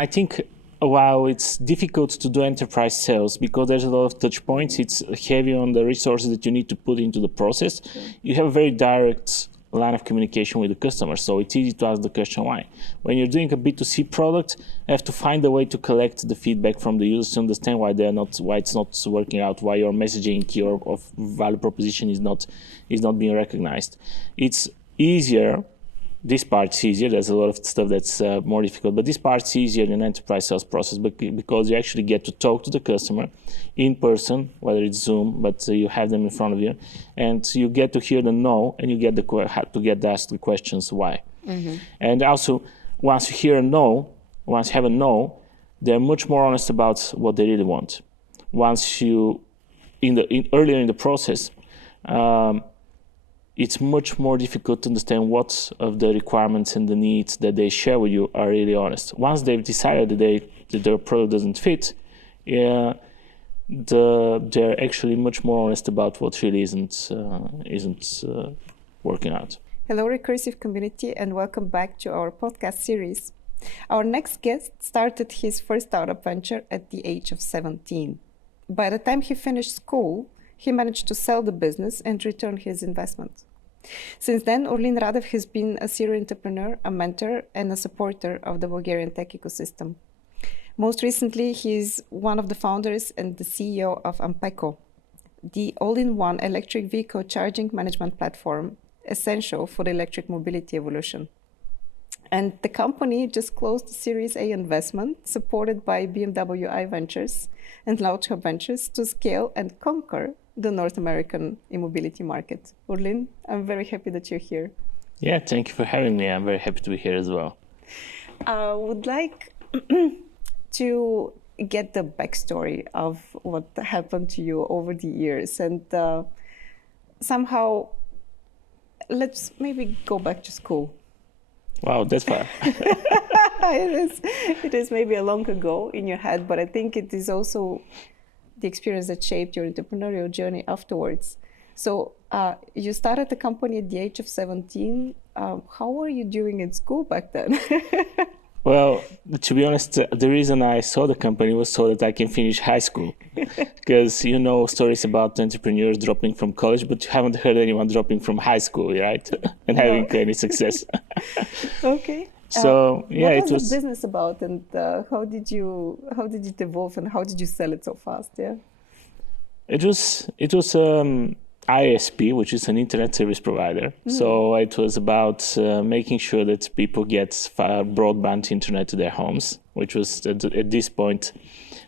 I think while it's difficult to do enterprise sales because there's a lot of touch points, it's heavy on the resources that you need to put into the process. You have a very direct line of communication with the customer, so it's easy to ask the question why. When you're doing a B2C product, you have to find a way to collect the feedback from the users to understand why it's not working out, why your messaging key or value proposition is not being recognized. It's easier. This part's easier. There's a lot of stuff that's more difficult, but this part's easier in an enterprise sales process because you actually get to talk to the customer in person, whether it's Zoom, but you have them in front of you, and you get to hear the no, and you get to ask the questions why. Mm-hmm. And also, once you hear a no, once you have a no, they're much more honest about what they really want. Once you, earlier in the process, it's much more difficult to understand what of the requirements and the needs that they share with you are really honest. Once they've decided that their product doesn't fit, they're actually much more honest about what really isn't working out. Hello, Recursive community, and welcome back to our podcast series. Our next guest started his first startup venture at the age of 17. By the time he finished school, he managed to sell the business and return his investment. Since then, Orlin Radev has been a serial entrepreneur, a mentor, and a supporter of the Bulgarian tech ecosystem. Most recently, he is one of the founders and the CEO of AMPECO, the all-in-one electric vehicle charging management platform essential for the electric mobility evolution. And the company just closed a Series A investment supported by BMW iVentures and LAUNCHub Ventures to scale and conquer the North American e-mobility market. Orlin, I'm very happy that you're here. Yeah, thank you for having me. I'm very happy to be here as well. I would like to get the backstory of what happened to you over the years, and somehow let's maybe go back to school. Wow, that's far. It is maybe a long ago in your head, but I think it is also the experience that shaped your entrepreneurial journey afterwards. So you started the company at the age of 17. How were you doing in school back then? Well, to be honest, the reason I saw the company was so that I can finish high school. Because you know stories about entrepreneurs dropping from college, but you haven't heard anyone dropping from high school, right? And having any success. Okay. So yeah, what was the business about, and how did it evolve, and how did you sell it so fast? Yeah. It was ISP, which is an internet service provider. So it was about making sure that people get broadband internet to their homes, which was at this point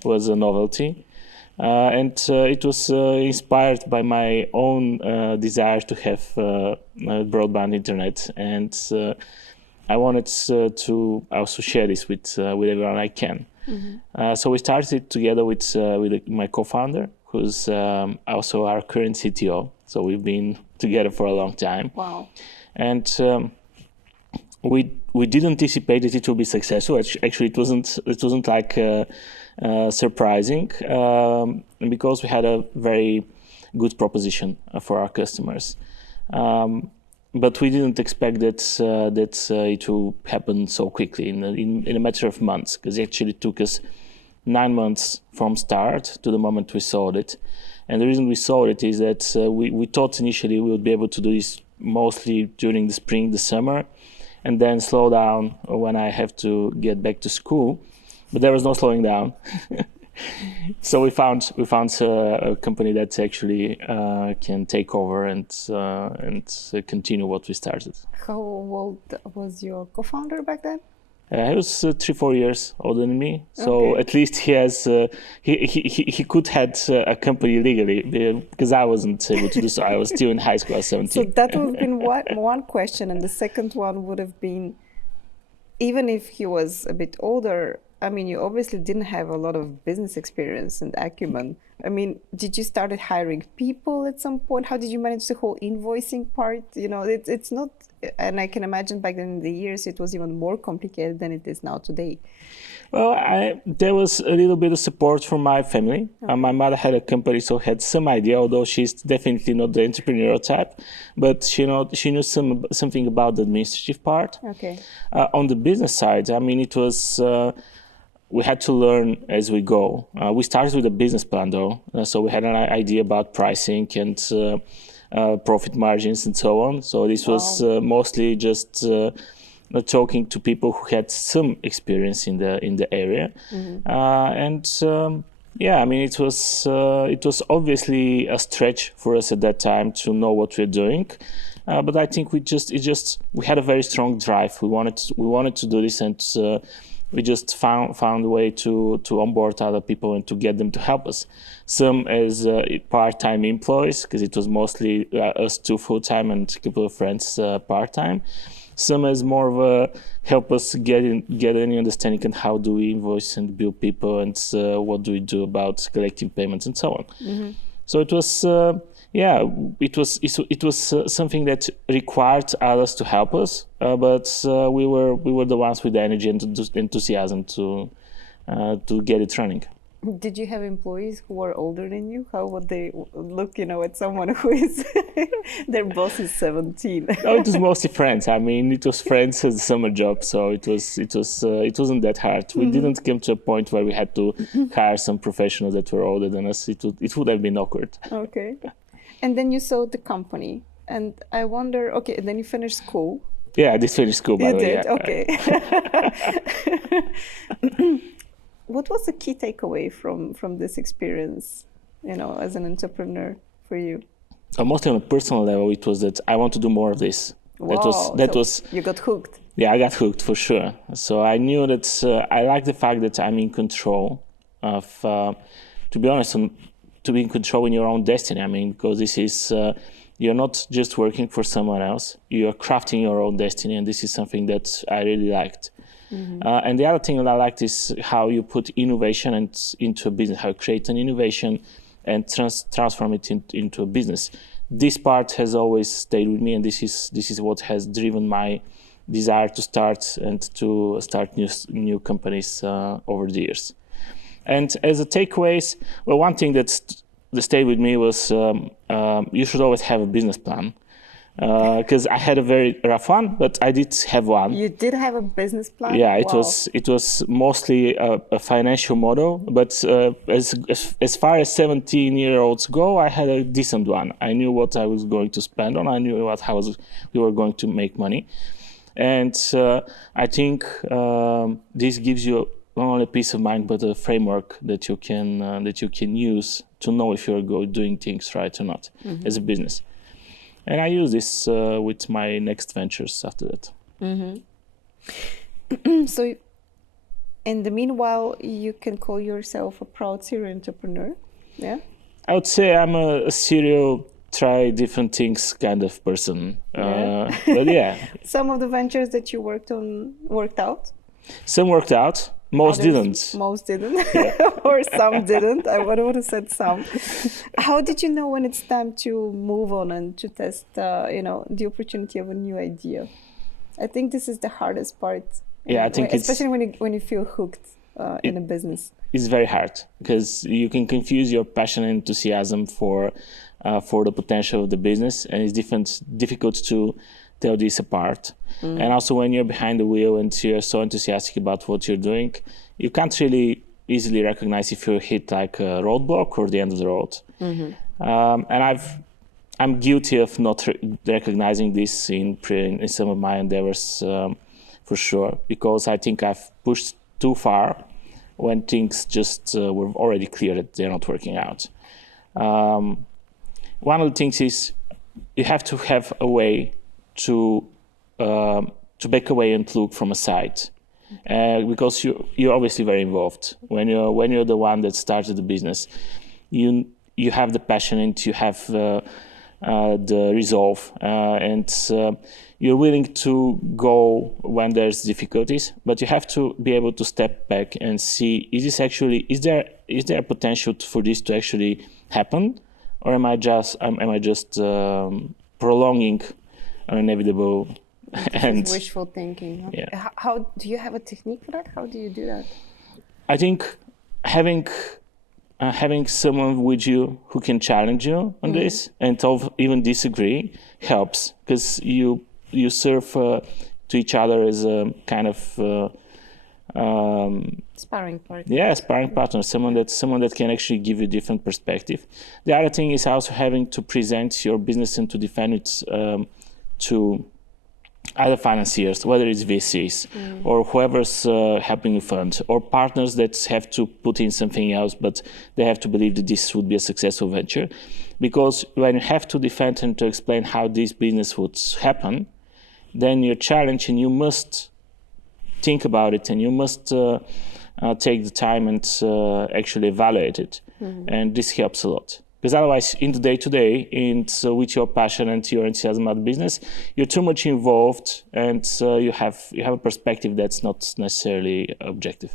was a novelty. And it was inspired by my own desire to have broadband internet, and I wanted to also share this with everyone I can. Mm-hmm. So we started it together with my co-founder, who's also our current CTO. So we've been together for a long time. Wow. And we didn't anticipate that it would be successful. Actually, it wasn't like surprising because we had a very good proposition for our customers. But we didn't expect that it will happen so quickly in a matter of months, because it actually took us 9 months from start to the moment we sold it. And the reason we sold it is that we thought initially we would be able to do this mostly during the spring, the summer, and then slow down when I have to get back to school. But there was no slowing down. So we found a company that actually can take over and continue what we started. How old was your co-founder back then? He was 3-4 years older than me, so okay. At least he has he could had a company legally, because I wasn't able to do so. I was still in high school at 17. So that would have been one question, and the second one would have been, even if he was a bit older, I mean, you obviously didn't have a lot of business experience and acumen. I mean, did you start hiring people at some point? How did you manage the whole invoicing part? You know, it's not, and I can imagine back then in the years, it was even more complicated than it is now today. Well, there was a little bit of support from my family. Okay. My mother had a company, so had some idea, although she's definitely not the entrepreneurial type. But she knew something about the administrative part. Okay. On the business side, I mean, it was we had to learn as we go. We started with a business plan though, so we had an idea about pricing and profit margins and so on. So this was mostly just talking to people who had some experience in the area, yeah, I mean, it was obviously a stretch for us at that time to know what we're doing, but I think we had a very strong drive. We wanted to do this, and we just found a way to onboard other people and to get them to help us. Some as part-time employees, because it was mostly us two full-time and a couple of friends part-time. Some as more of a help us get any understanding on how do we invoice and bill people, and what do we do about collecting payments and so on. So it was it was something that required others to help us, but we were the ones with the energy and enthusiasm to get it running. Did you have employees who were older than you? How would they look, at someone who is their boss is 17? No, it was mostly friends. I mean, it was friends as a summer job, so it wasn't that hard. We didn't come to a point where we had to hire some professionals that were older than us. It would have been awkward. Okay, and then you sold the company, and I wonder. Okay, and then you finished school. Yeah, I did finish school. By the way. You did. Okay. What was the key takeaway from this experience, as an entrepreneur for you? Mostly on a personal level, it was that I want to do more of this. Wow. That was. You got hooked. Yeah, I got hooked for sure. So I knew that I like the fact that I'm in control of, to be honest, to be in control in your own destiny. I mean, because this is, you're not just working for someone else, you're crafting your own destiny, and this is something that I really liked. And the other thing that I liked is how you put innovation into a business, how you create an innovation and transform it into a business. This part has always stayed with me, and this is what has driven my desire to start new companies over the years. And as a takeaways, well, one thing that stayed with me was you should always have a business plan. Because I had a very rough one, but I did have one. You did have a business plan? Yeah, it was mostly a financial model, but as far as 17-year-olds go, I had a decent one. I knew what I was going to spend on. I knew we were going to make money, and I think this gives you not only peace of mind, but a framework that you can use to know if you're doing things right or not as a business. And I use this with my next ventures after that. So, in the meanwhile, you can call yourself a proud serial entrepreneur, yeah? I would say I'm a serial, try different things kind of person. But yeah. Some of the ventures that you worked out? Some worked out. Most didn't. Most didn't, or some didn't. I would have said some. How did you know when it's time to move on and to test, the opportunity of a new idea? I think this is the hardest part. Yeah, I think especially when you feel hooked in a business. It's very hard because you can confuse your passion and enthusiasm for the potential of the business, and it's difficult to tell this apart. And also when you're behind the wheel and you're so enthusiastic about what you're doing, you can't really easily recognize if you hit like a roadblock or the end of the road. And I'm guilty of not recognizing this in some of my endeavors for sure, because I think I've pushed too far when things just were already clear that they're not working out. One of the things is you have to have a way to back away and look from a side, because you're obviously very involved. When you're the one that started the business, you have the passion and you have the resolve, and you're willing to go when there's difficulties, but you have to be able to step back and see, is there a potential for this to actually happen, or am I just prolonging an inevitable end? Wishful thinking. Huh? Yeah. How do you have a technique for that? How do you do that? I think having someone with you who can challenge you on this and even disagree helps, because you serve to each other as a kind of Sparring partner. Yeah, sparring partner, someone that can actually give you different perspective. The other thing is also having to present your business and to defend it to other financiers, whether it's VCs or whoever's helping you fund, or partners that have to put in something else, but they have to believe that this would be a successful venture. Because when you have to defend and to explain how this business would happen, then you're challenged and you must think about it and you must take the time and actually evaluate it. And this helps a lot. Because otherwise, in the day-to-day, with your passion and your enthusiasm about business, you're too much involved, and you have a perspective that's not necessarily objective.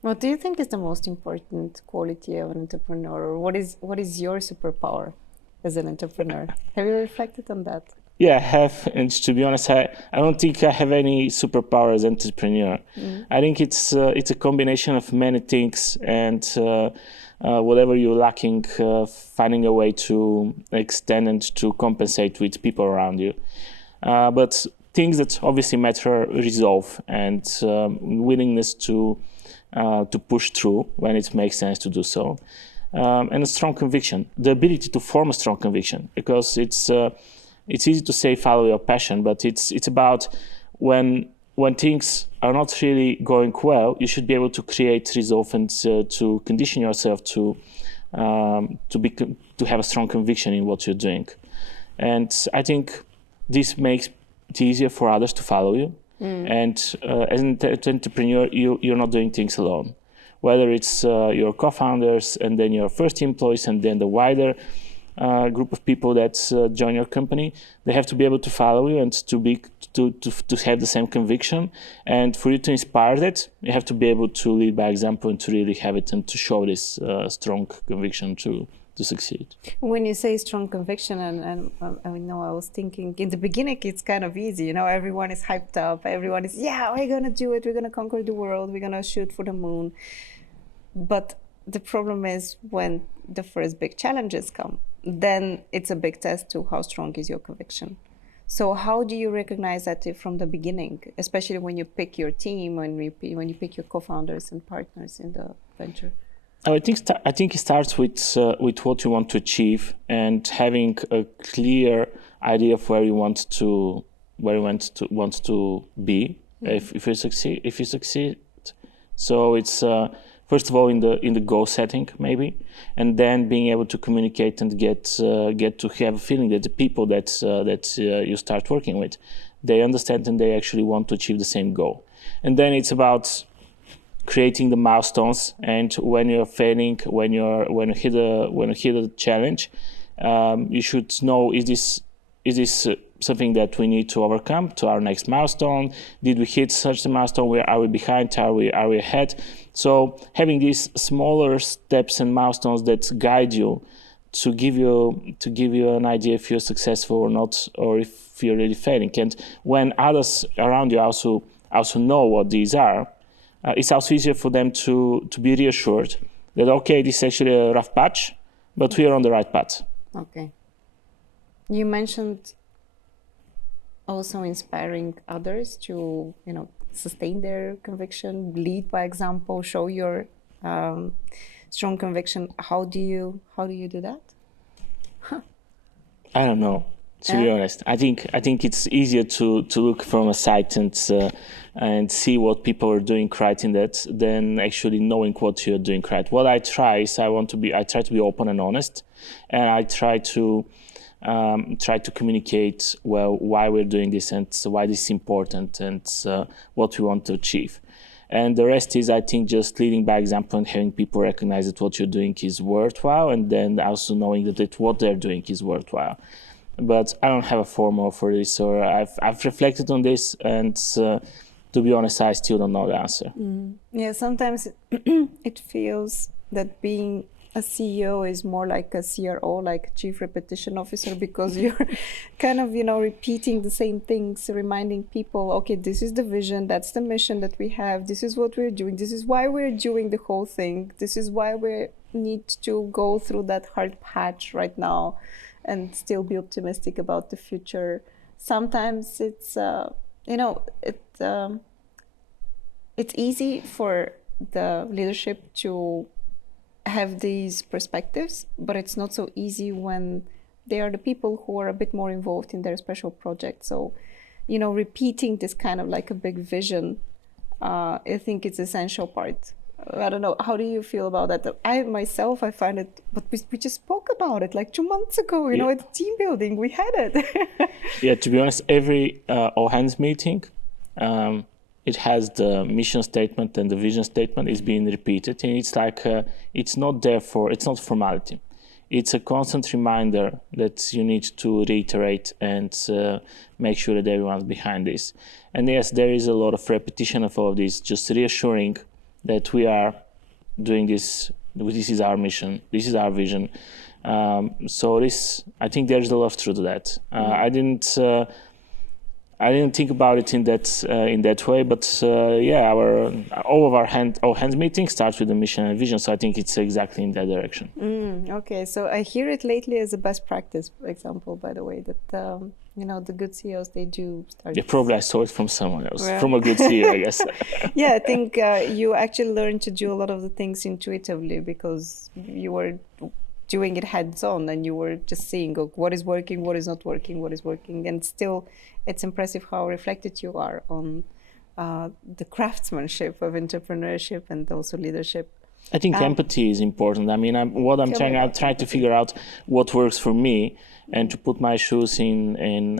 What do you think is the most important quality of an entrepreneur, or what is your superpower as an entrepreneur? Have you reflected on that? Yeah, I have, and to be honest, I don't think I have any superpower as an entrepreneur. I think it's a combination of many things, and whatever you're lacking, finding a way to extend and to compensate with people around you. But things that obviously matter, resolve, and willingness to push through when it makes sense to do so, and a strong conviction, the ability to form a strong conviction, because it's easy to say follow your passion, but it's about when things are not really going well, you should be able to create resolve and to condition yourself to have a strong conviction in what you're doing. And I think this makes it easier for others to follow you. And as an entrepreneur, you're not doing things alone. Whether it's your co-founders and then your first employees and then the wider group of people that join your company, they have to be able to follow you and to have the same conviction. And for you to inspire that, you have to be able to lead by example and to really have it and to show this strong conviction to succeed. When you say strong conviction, and I know I was thinking in the beginning it's kind of easy, everyone is hyped up, everyone is, yeah, we're gonna do it, we're gonna conquer the world, we're gonna shoot for the moon. But the problem is when the first big challenges come, then it's a big test to how strong is your conviction. So how do you recognize that from the beginning, especially when you pick your team, when you pick your co-founders and partners in the venture? I think it starts with what you want to achieve and having a clear idea of where you want to be if you succeed. So it's first of all in the goal setting maybe, and then being able to communicate and get to have a feeling that the people that you start working with, they understand and they actually want to achieve the same goal. And then it's about creating the milestones, and when you're failing, when you hit a challenge, you should know, is this something that we need to overcome to our next milestone? Did we hit such a milestone? Where are we behind? Are we ahead? So having these smaller steps and milestones that guide you to give you an idea if you're successful or not, or if you're really failing. And when others around you also know what these are, it's also easier for them to be reassured that, okay, this is actually a rough patch, but we are on the right path. Okay. You mentioned also inspiring others to, sustain their conviction, lead by example, show your strong conviction. How do you do that? I don't know. To be honest, I think it's easier to look from a site and see what people are doing right in that than actually knowing what you're doing right. What I try is I try to be open and honest, and I try to communicate well why we're doing this and why this is important and what we want to achieve. And the rest is, I think, just leading by example and having people recognize that what you're doing is worthwhile, and then also knowing that what they're doing is worthwhile. But I don't have a formula for this, or I've reflected on this, and to be honest, I still don't know the answer. Yeah, sometimes it feels that being a CEO is more like a CRO, like a Chief Repetition Officer, because you're kind of, repeating the same things, reminding people, okay, this is the vision, that's the mission that we have, this is what we're doing, this is why we're doing the whole thing, this is why we need to go through that hard patch right now and still be optimistic about the future. Sometimes it's, it's easy for the leadership to have these perspectives, but it's not so easy when they are the people who are a bit more involved in their special project. So, repeating this kind of like a big vision, I think it's essential part. I don't know. How do you feel about that? I find it, but we just spoke about it like 2 months ago, at team building, we had it. Yeah, to be honest, every all hands meeting, it has the mission statement and the vision statement is being repeated. And it's like, it's not formality. It's a constant reminder that you need to reiterate and make sure that everyone's behind this. And yes, there is a lot of repetition of all of this, just reassuring that we are doing this. This is our mission. This is our vision. So I think there's a lot of truth to that. I didn't think about it in that way, but all of our hands meetings starts with the mission and vision. So I think it's exactly in that direction. Okay, so I hear it lately as a best practice example, by the way, that the good CEOs, they do start. Yeah, probably I saw it from someone else, from a good CEO, I guess. Yeah, I think you actually learn to do a lot of the things intuitively because you were doing it hands-on and you were just seeing what is working, what is not working, what is working, and still it's impressive how reflected you are on the craftsmanship of entrepreneurship and also leadership. I think empathy is important. I mean, I'm trying to figure out what works for me and to put my shoes in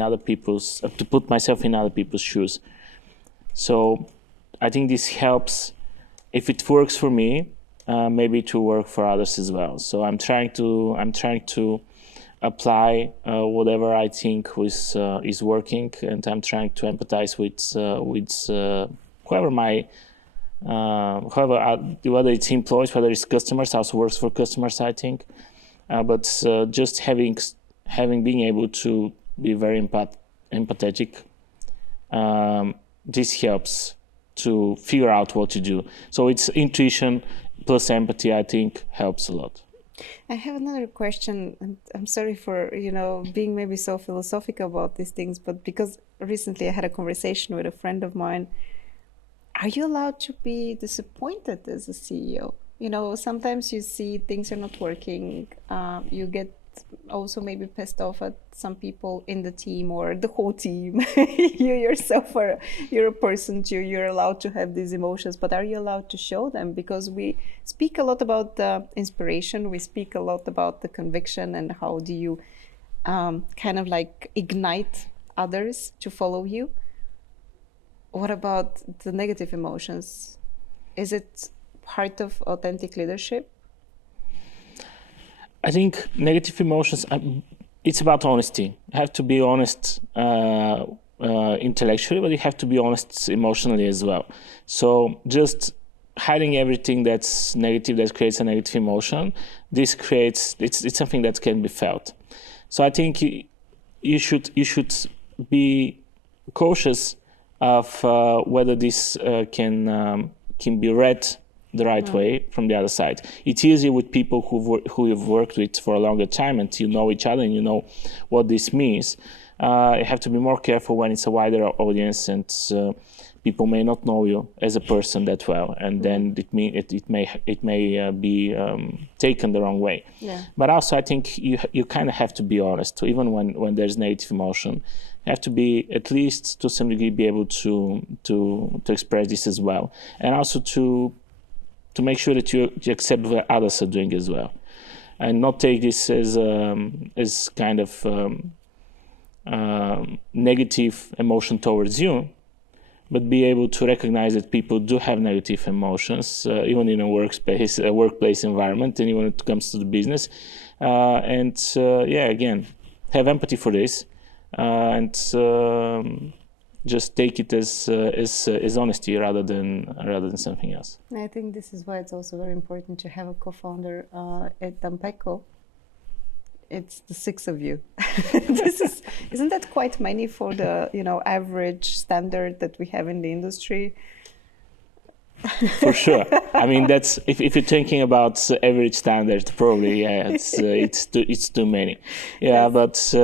other people's, to put myself in other people's shoes. So I think this helps. If it works for me, maybe to work for others as well. So I'm trying to apply whatever I think is working, and I'm trying to empathize with whether it's employees, whether it's customers, also works for customers, I think. But just being able to be very empathetic, this helps to figure out what to do. So it's intuition plus empathy, I think, helps a lot. I have another question, and I'm sorry for being maybe so philosophical about these things, but because recently I had a conversation with a friend of mine. Are you allowed to be disappointed as a CEO? Sometimes you see things are not working. You get also maybe pissed off at some people in the team or the whole team. You yourself you're a person too. You're allowed to have these emotions, but are you allowed to show them? Because we speak a lot about the inspiration. We speak a lot about the conviction and how do you kind of like ignite others to follow you. What about the negative emotions? Is it part of authentic leadership? I think negative emotions, it's about honesty. You have to be honest intellectually, but you have to be honest emotionally as well. So just hiding everything that's negative, that creates a negative emotion, it's something that can be felt. So I think you should be cautious of whether this can be read the right way from the other side. It's easier with people who you've worked with for a longer time and you know each other and you know what this means. You have to be more careful when it's a wider audience and people may not know you as a person that well, and then it may be taken the wrong way. Yeah. But also I think you kind of have to be honest, even when there's negative emotion. You have to be, at least to some degree, be able to express this as well, and also to make sure that you accept what others are doing as well, and not take this as kind of negative emotion towards you, but be able to recognize that people do have negative emotions, even in a workplace environment, and even when it comes to the business. Again, have empathy for this, and just take it as honesty rather than something else. I think this is why it's also very important to have a co-founder at AMPECO. It's the 6 of you. Isn't that quite many for the average standard that we have in the industry? For sure. I mean, that's if you're thinking about average standard, probably it's too many. Yeah, yes. But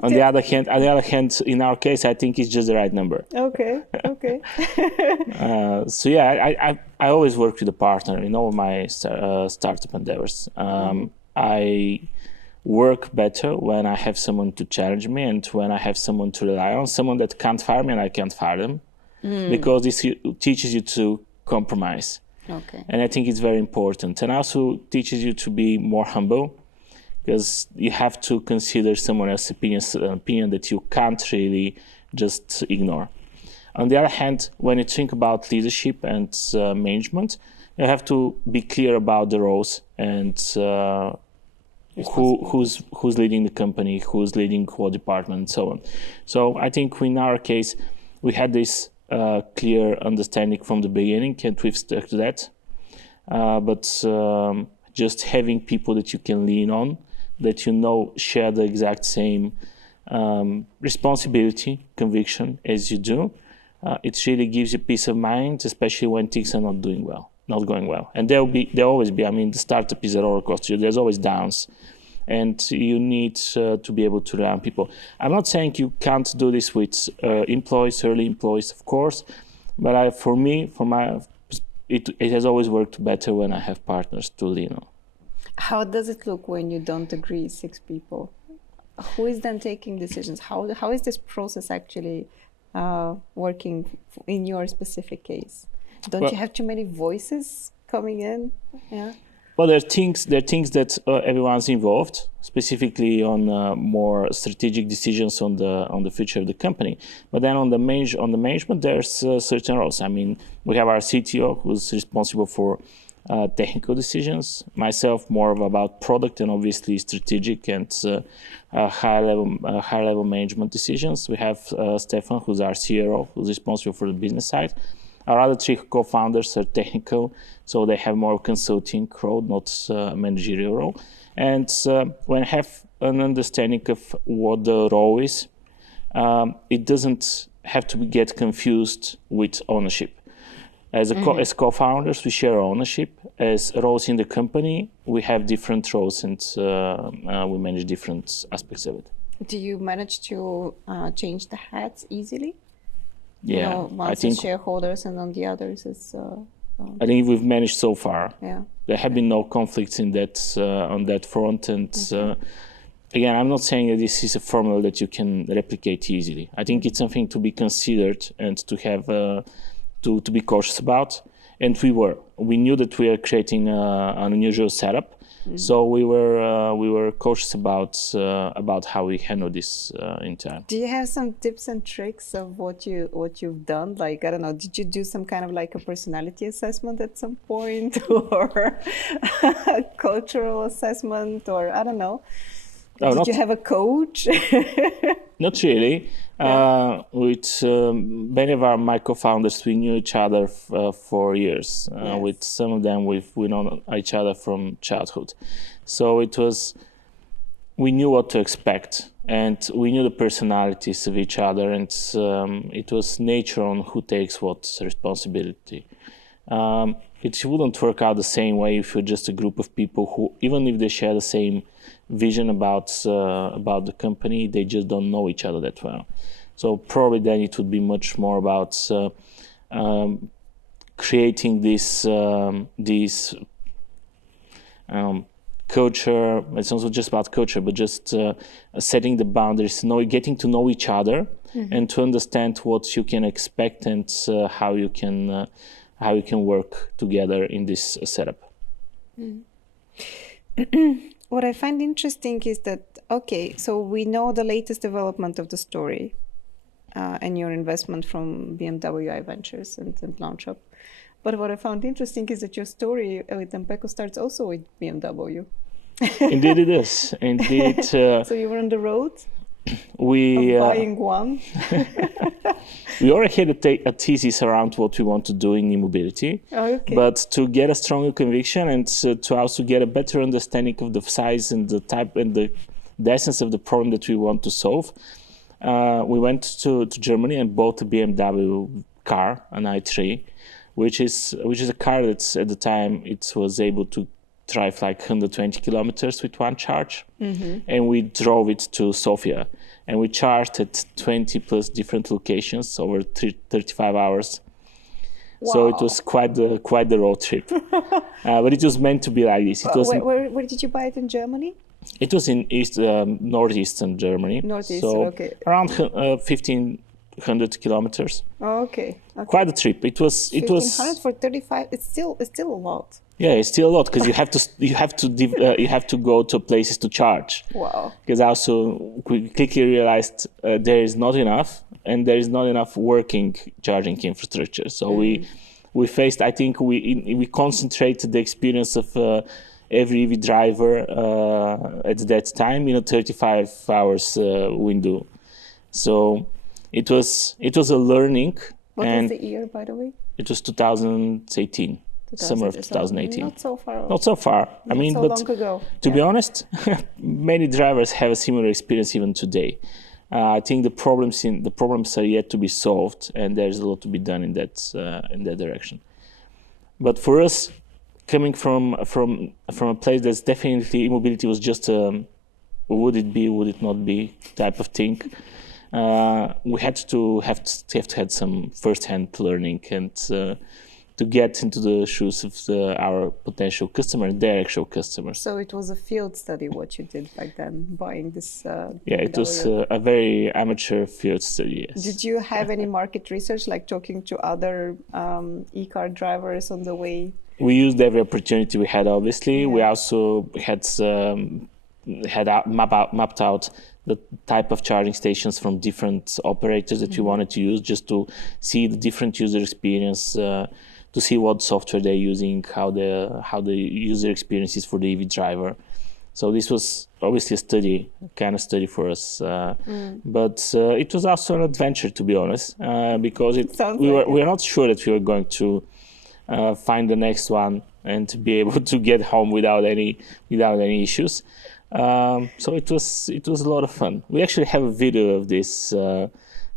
On the other hand, in our case, I think it's just the right number. Okay. So yeah, I always work with a partner in all my startup endeavors. I work better when I have someone to challenge me and when I have someone to rely on, someone that can't fire me and I can't fire them, because this teaches you to compromise. Okay. And I think it's very important, and also teaches you to be more humble, because you have to consider someone else's opinion that you can't really just ignore. On the other hand, when you think about leadership and management, you have to be clear about the roles and who's leading the company, who's leading what department, and so on. So I think in our case, we had this clear understanding from the beginning, and we've stuck to that. But just having people that you can lean on, that you know share the exact same responsibility, conviction as you do, it really gives you peace of mind, especially when things are not going well. And there'll always be. I mean, the startup is a roller coaster. There's always downs, and you need to be able to rely on people. I'm not saying you can't do this with early employees, of course, but for me, it has always worked better when I have partners to lean on. How does it look when you don't agree, 6 people? Who is then taking decisions? How is this process actually working in your specific case? Don't you have too many voices coming in? Yeah. Well, there are things that everyone's involved, specifically on more strategic decisions on the future of the company. But then on the management, there's certain roles. I mean, we have our CTO, who's responsible for technical decisions. Myself, more about product and obviously strategic and high level management decisions. We have Stefan, who's our CRO, who's responsible for the business side. Our other 3 co-founders are technical, so they have more consulting role, not managerial role. And when I have an understanding of what the role is, it doesn't have to get confused with ownership. As co-founders, we share ownership. As roles in the company, we have different roles, and we manage different aspects of it. Do you manage to change the hats easily? Yeah, once as shareholders and on the others as. I think we've managed so far. Yeah. There have been no conflicts in that on that front, and again, I'm not saying that this is a formula that you can replicate easily. I think it's something to be considered and to have to be cautious about. And we knew that we are creating an unusual setup. So we were cautious about how we handle this in time. Do you have some tips and tricks of what you've done? Like, I don't know, did you do some kind of like a personality assessment at some point, or a cultural assessment, or I don't know? Did you have a coach? Not really. With many of our co-founders, we knew each other for years. Yes. With some of them, we've known each other from childhood. So we knew what to expect, and we knew the personalities of each other, and it was nature on who takes what responsibility. It wouldn't work out the same way if you're just a group of people who, even if they share the same vision about the company, they just don't know each other that well. So probably then it would be much more about creating this culture. It's not just about culture, but just setting the boundaries, getting to know each other, and to understand what you can expect and how you can work together in this setup. What I find interesting is that, okay, so we know the latest development of the story and your investment from BMW, iVentures, and LAUNCHub. But what I found interesting is that your story with AMPECO starts also with BMW. Indeed it is. Indeed. So you were on the road buying one? We already had a thesis around what we want to do in e-mobility, but to get a stronger conviction and to also get a better understanding of the size and the type and the essence of the problem that we want to solve, we went to Germany and bought a BMW car, an i3, which is a car that's at the time it was able to drive like 120 kilometers with one charge. And we drove it to Sofia. And we charged at 20 plus different locations over 35 hours. Wow. So it was quite the road trip. But it was meant to be like this. It was where did you buy it in Germany? It was in northeastern Germany. Northeastern, okay. Around 1,500 kilometers. Oh, okay. Quite a trip. It was 1,500 for 35. It's still a lot. Yeah, it's still a lot because you have to go to places to charge. Wow. Because also we quickly realized there is not enough, and there is not enough working charging infrastructure. So we faced. I think we concentrated the experience of every EV driver at that time in a 35 hours window. So it was a learning. What was the year, by the way? It was 2018. Summer of 2018. Not so far. Not so far. I mean, but long ago. To be honest, many drivers have a similar experience even today. I think the problems are yet to be solved, and there's a lot to be done in that direction. But for us, coming from a place that's definitely e-mobility was just would it be, would it not be type of thing. We had to have some first-hand learning and to get into the shoes of our potential customer, their actual customers. So it was a field study what you did back then, buying this. It was a very amateur field study. Yes. Did you have any market research, like talking to other e-car drivers on the way? We used every opportunity we had. Obviously, Yeah. we also mapped out the type of charging stations from different operators that we wanted to use, just to see the different user experience. To see what software they're using, how the user experience is for the EV driver. So this was obviously a kind of study for us. But it was also an adventure, to be honest, because we were not sure that we were going to find the next one and to be able to get home without any issues. So it was a lot of fun. We actually have a video of this.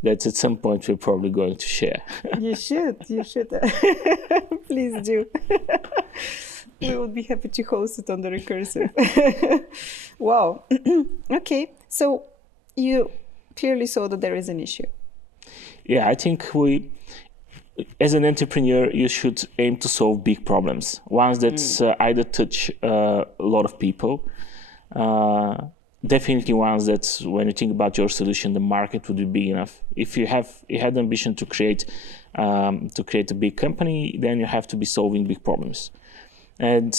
That at some point we're probably going to share. You should. Please do. We would be happy to host it on the Recursive. Wow. Okay, so you clearly saw that there is an issue. Yeah, I think as an entrepreneur, you should aim to solve big problems. Ones that either touch a lot of people, definitely ones that when you think about your solution, the market would be big enough. If you had the ambition to create a big company, then you have to be solving big problems. And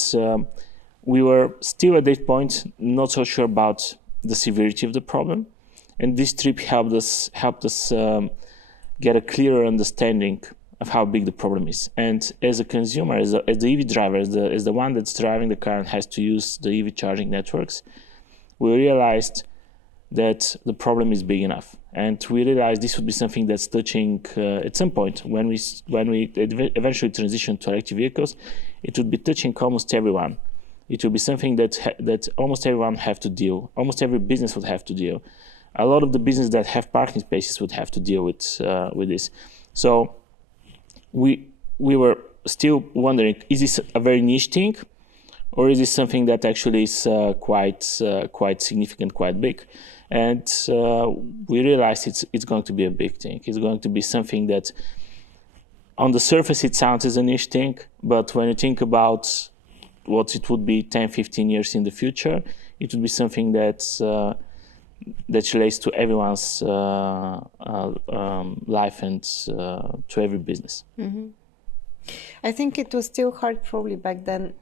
we were still at that point not so sure about the severity of the problem. And this trip helped us get a clearer understanding of how big the problem is. And as a consumer, as the EV driver, as the one that's driving the car and has to use the EV charging networks, we realized that the problem is big enough, and we realized this would be something that's touching at some point when we eventually transition to electric vehicles. It would be touching almost everyone. It would be something that almost everyone have to deal. Almost every business would have to deal. A lot of the businesses that have parking spaces would have to deal with this. So we were still wondering: is this a very niche thing? Or is this something that actually is quite significant, quite big? And we realized it's going to be a big thing. It's going to be something that, on the surface, it sounds as a niche thing, but when you think about what it would be 10, 15 years in the future, it would be something that relates to everyone's life and to every business. Mm-hmm. I think it was still hard probably back then,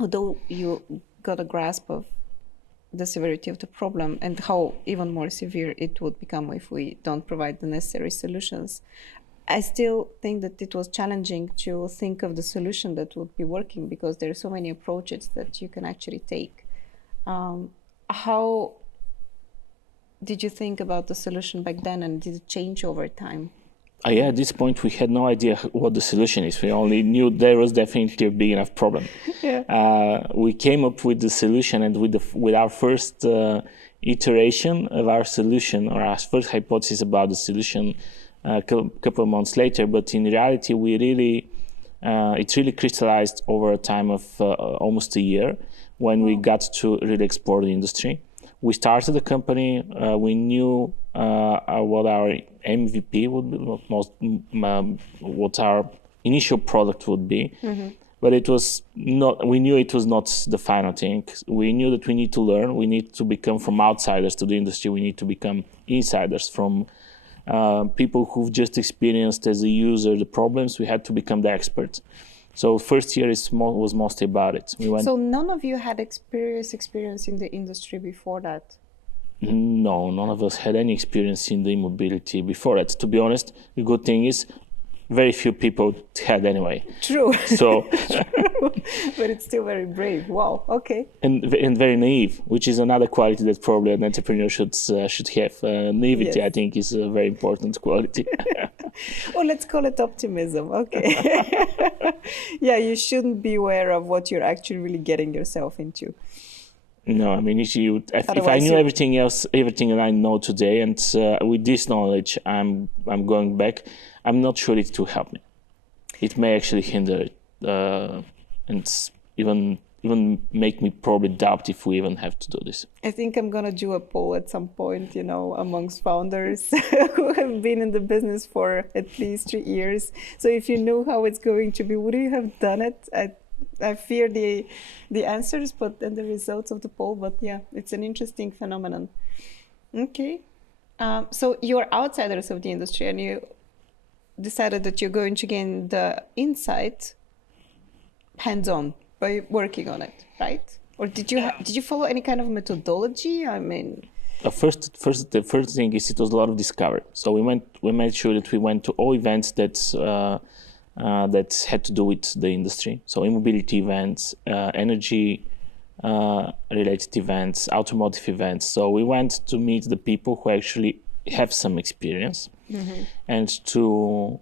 although you got a grasp of the severity of the problem and how even more severe it would become if we don't provide the necessary solutions. I still think that it was challenging to think of the solution that would be working, because there are so many approaches that you can actually take. How did you think about the solution back then, and did it change over time? At this point, we had no idea what the solution is. We only knew there was definitely a big enough problem. Yeah. We came up with the solution, and with our first iteration of our solution, or our first hypothesis about the solution, a couple of months later. But in reality, we really It really crystallized over a time of almost a year when we got to really explore the industry. We started the company. We knew what our MVP would be, what our initial product would be. But it was not. We knew it was not the final thing. We knew that we need to learn. We need to become from outsiders to the industry. We need to become insiders from people who've just experienced as a user the problems. We had to become the experts. So first year was mostly about it. So none of you had experience in the industry before that? No, none of us had any experience in the mobility before that. To be honest, the good thing is very few people had anyway. True. So, True. But it's still very brave. Wow. Okay. And very naive, which is another quality that probably an entrepreneur should have. Naivety, yes. I think, is a very important quality. Or let's call it optimism. Okay. Yeah, you shouldn't be aware of what you're actually really getting yourself into. No, I mean, if I knew everything that I know today, and with this knowledge, I'm going back, I'm not sure it will help me. It may actually hinder it, and even make me probably doubt if we even have to do this. I think I'm gonna do a poll at some point, amongst founders who have been in the business for at least 3 years. So if you know how it's going to be, would you have done it? I fear the answers, and the results of the poll. But yeah, it's an interesting phenomenon. Okay, so you're outsiders of the industry, and you decided that you're going to gain the insight hands-on by working on it, right? Or did you follow any kind of methodology? I mean, the first thing is it was a lot of discovery. So we made sure that we went to all events that had to do with the industry. So e-mobility events, energy related events, automotive events. So we went to meet the people who actually have some experience, and to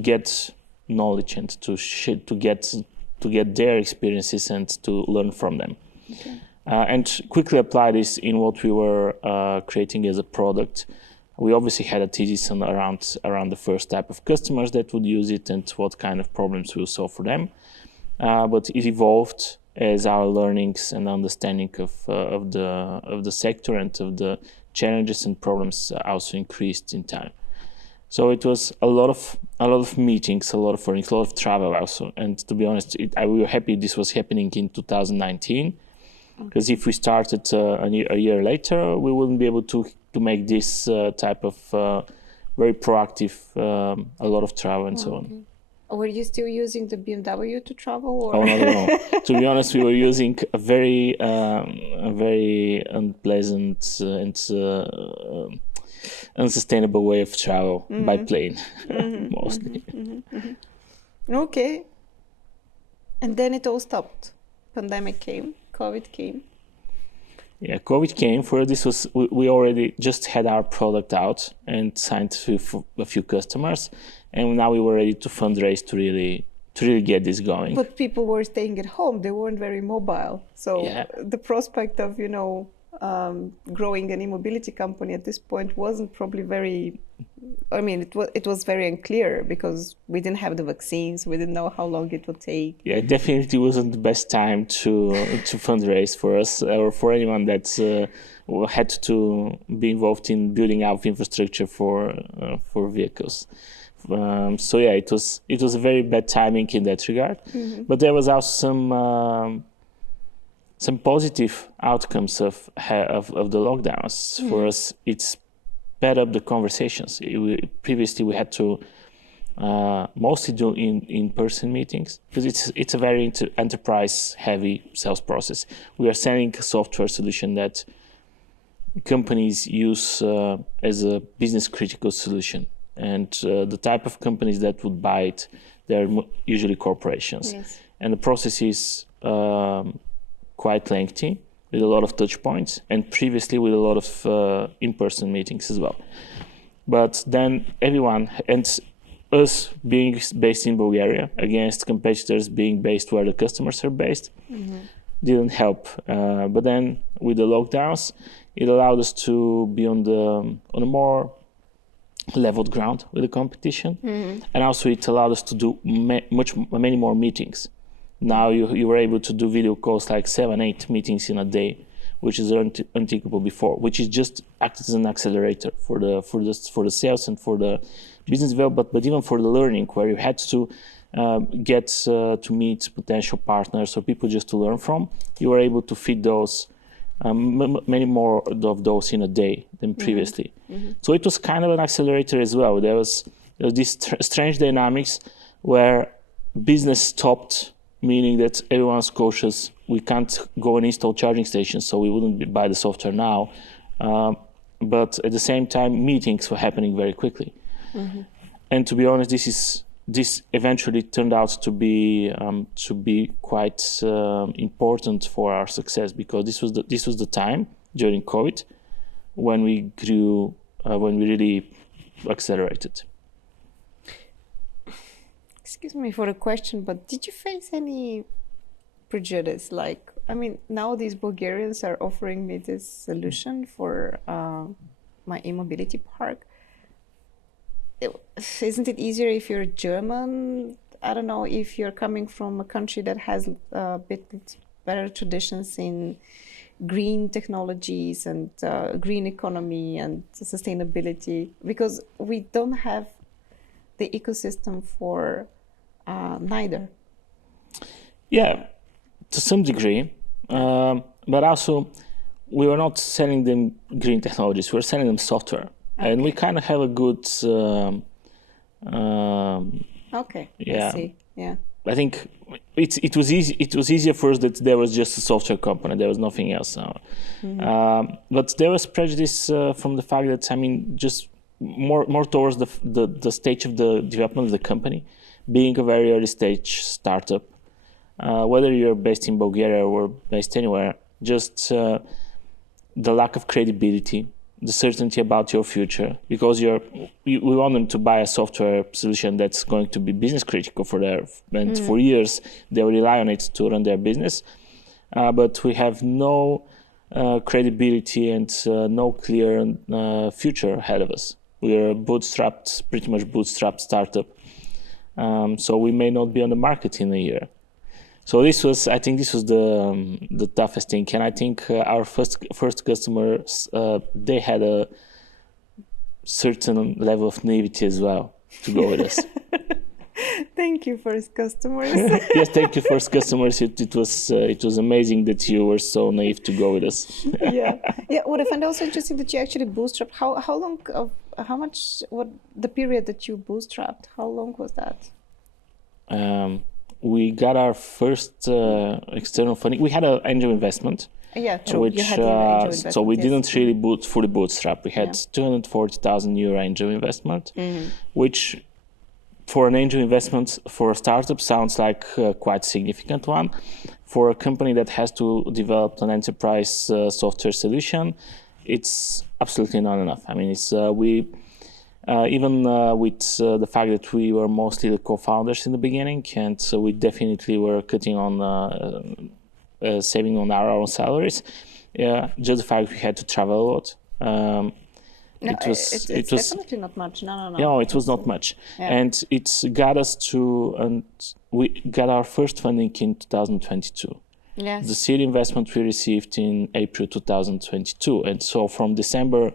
get knowledge and to get their experiences and to learn from them. Okay. And quickly apply this in what we were creating as a product. We obviously had a thesis around the first type of customers that would use it and what kind of problems we'll solve for them. But it evolved as our learnings and understanding of the sector and of the challenges and problems also increased in time. So it was a lot of meetings, a lot of learnings, a lot of travel also. And to be honest, we were happy this was happening in 2019, because if we started a year later, we wouldn't be able to make this type of very proactive, a lot of travel and so on. Were you still using the BMW to travel? Or? Oh, no. To be honest, we were using a very unpleasant and unsustainable way of travel by plane, mostly. Okay. And then it all stopped. Pandemic came, COVID came. Yeah, COVID came. For this we already just had our product out and signed a few customers, and now we were ready to fundraise to really get this going. But people were staying at home; they weren't very mobile. So yeah. The prospect of growing an e-mobility company at this point wasn't probably very. I mean, it was very unclear because we didn't have the vaccines. We didn't know how long it would take. Yeah, it definitely wasn't the best time to fundraise for us or for anyone that had to be involved in building out infrastructure for vehicles. So yeah, it was a very bad timing in that regard. But there was also some positive outcomes of the lockdowns. For us, it's sped up the conversations. Previously, we had to mostly do in-person meetings because it's a very enterprise-heavy sales process. We are selling a software solution that companies use as a business-critical solution. And the type of companies that would buy it, they're usually corporations. Yes. And the process is quite lengthy, with a lot of touch points, and previously with a lot of in-person meetings as well. But then everyone, and us being based in Bulgaria against competitors being based where the customers are based, didn't help. But then with the lockdowns, it allowed us to be on a more leveled ground with the competition. And also it allowed us to do many more meetings. Now you were able to do video calls like 7-8 meetings in a day, which is unthinkable before, which is just acted as an accelerator for the sales and for the business development, but even for the learning, where you had to get to meet potential partners or people just to learn from. You were able to feed those many more of those in a day than previously. So it was kind of an accelerator as well. There was this strange dynamics where business stopped, meaning that everyone's cautious. We can't go and install charging stations, so we wouldn't buy the software now. But at the same time, meetings were happening very quickly. And to be honest, this eventually turned out to be quite important for our success, because this was the time during COVID when we grew, when we really accelerated. Excuse me for the question, but did you face any prejudice? Like, I mean, now these Bulgarians are offering me this solution for my e-mobility park. Isn't it easier if you're German? I don't know, if you're coming from a country that has a bit better traditions in green technologies and green economy and sustainability, because we don't have the ecosystem for neither. Yeah, to some degree, but also we were not selling them green technologies, we were selling them software. Okay. And we kind of have a good okay, yeah. I see. Yeah, I think it was easy. It was easier for us that there was just a software company. There was nothing else. But there was prejudice from the fact that, I mean, just more towards the stage of the development of the company, being a very early stage startup. Whether you're based in Bulgaria or based anywhere, just the lack of credibility, the certainty about your future, because we want them to buy a software solution that's going to be business critical for and for years they will rely on it to run their business. But we have no credibility and no clear future ahead of us. We are pretty much bootstrapped startup. So we may not be on the market in a year. So I think this was the toughest thing. And I think our first customers, they had a certain level of naivety as well to go with us. Thank you, first customers. Yes, thank you, first customers. It was amazing that you were so naive to go with us. Yeah. What I find also interesting that you actually bootstrapped. What the period that you bootstrapped? How long was that? We got our first external funding. We had an angel investment. Yeah, true. Which, you had the angel investment, so we yes. didn't really fully bootstrap. We had 240,000 euro angel investment, which for an angel investment for a startup sounds like a quite significant one. For a company that has to develop an enterprise software solution, it's absolutely not enough. I mean, it's even with the fact that we were mostly the co-founders in the beginning, and so we definitely were cutting on saving on our own salaries. Yeah, just the fact we had to travel a lot. It's definitely not much. No. No, it was not much, and it got us to, and we got our first funding in 2022. Yes. The seed investment we received in April 2022, and so from December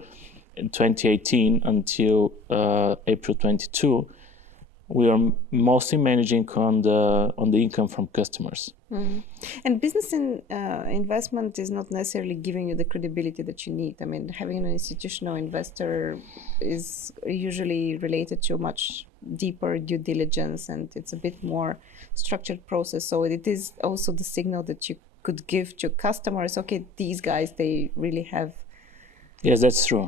2018 until April 22, we are mostly managing on the income from customers. And business investment is not necessarily giving you the credibility that you need. I mean, having an institutional investor is usually related to a much deeper due diligence, and it's a bit more structured process. So it is also the signal that you could give to customers. Okay, these guys, they really have. Yes, that's true.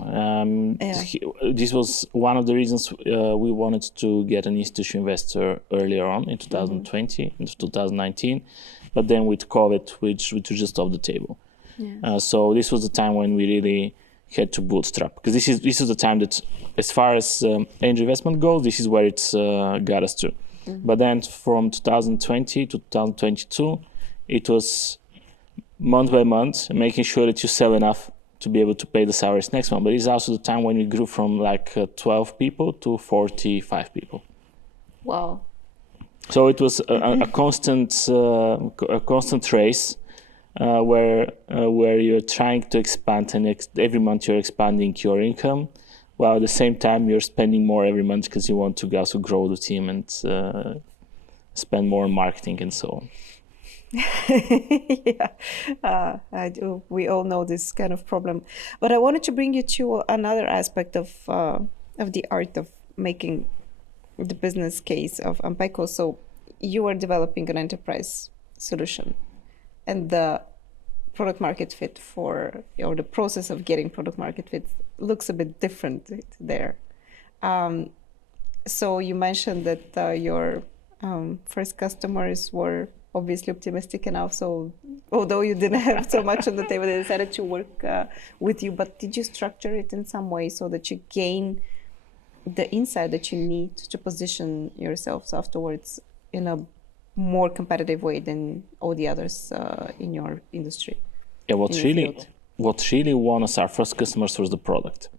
This was one of the reasons we wanted to get an institutional investor earlier on in 2020, in 2019, but then with COVID, which was just off the table. Yes. So this was the time when we really had to bootstrap, because this is the time that, as far as angel investment goes, this is where it's got us to. But then from 2020 to 2022, it was month by month, making sure that you sell enough to be able to pay the salaries next month. But it's also the time when we grew from like 12 people to 45 people. Wow. So it was a constant race where you're trying to expand, and every month you're expanding your income, while at the same time you're spending more every month because you want to also grow the team and spend more on marketing and so on. Yeah, I do. We all know this kind of problem. But I wanted to bring you to another aspect of the art of making the business case of AMPECO. So you are developing an enterprise solution, and the product market fit or the process of getting product market fit looks a bit different there. So you mentioned that your first customers were obviously optimistic enough. So although you didn't have so much on the table, they decided to work with you. But did you structure it in some way so that you gain the insight that you need to position yourselves afterwards in a more competitive way than all the others in your industry? Yeah, what really won us our first customers was the product.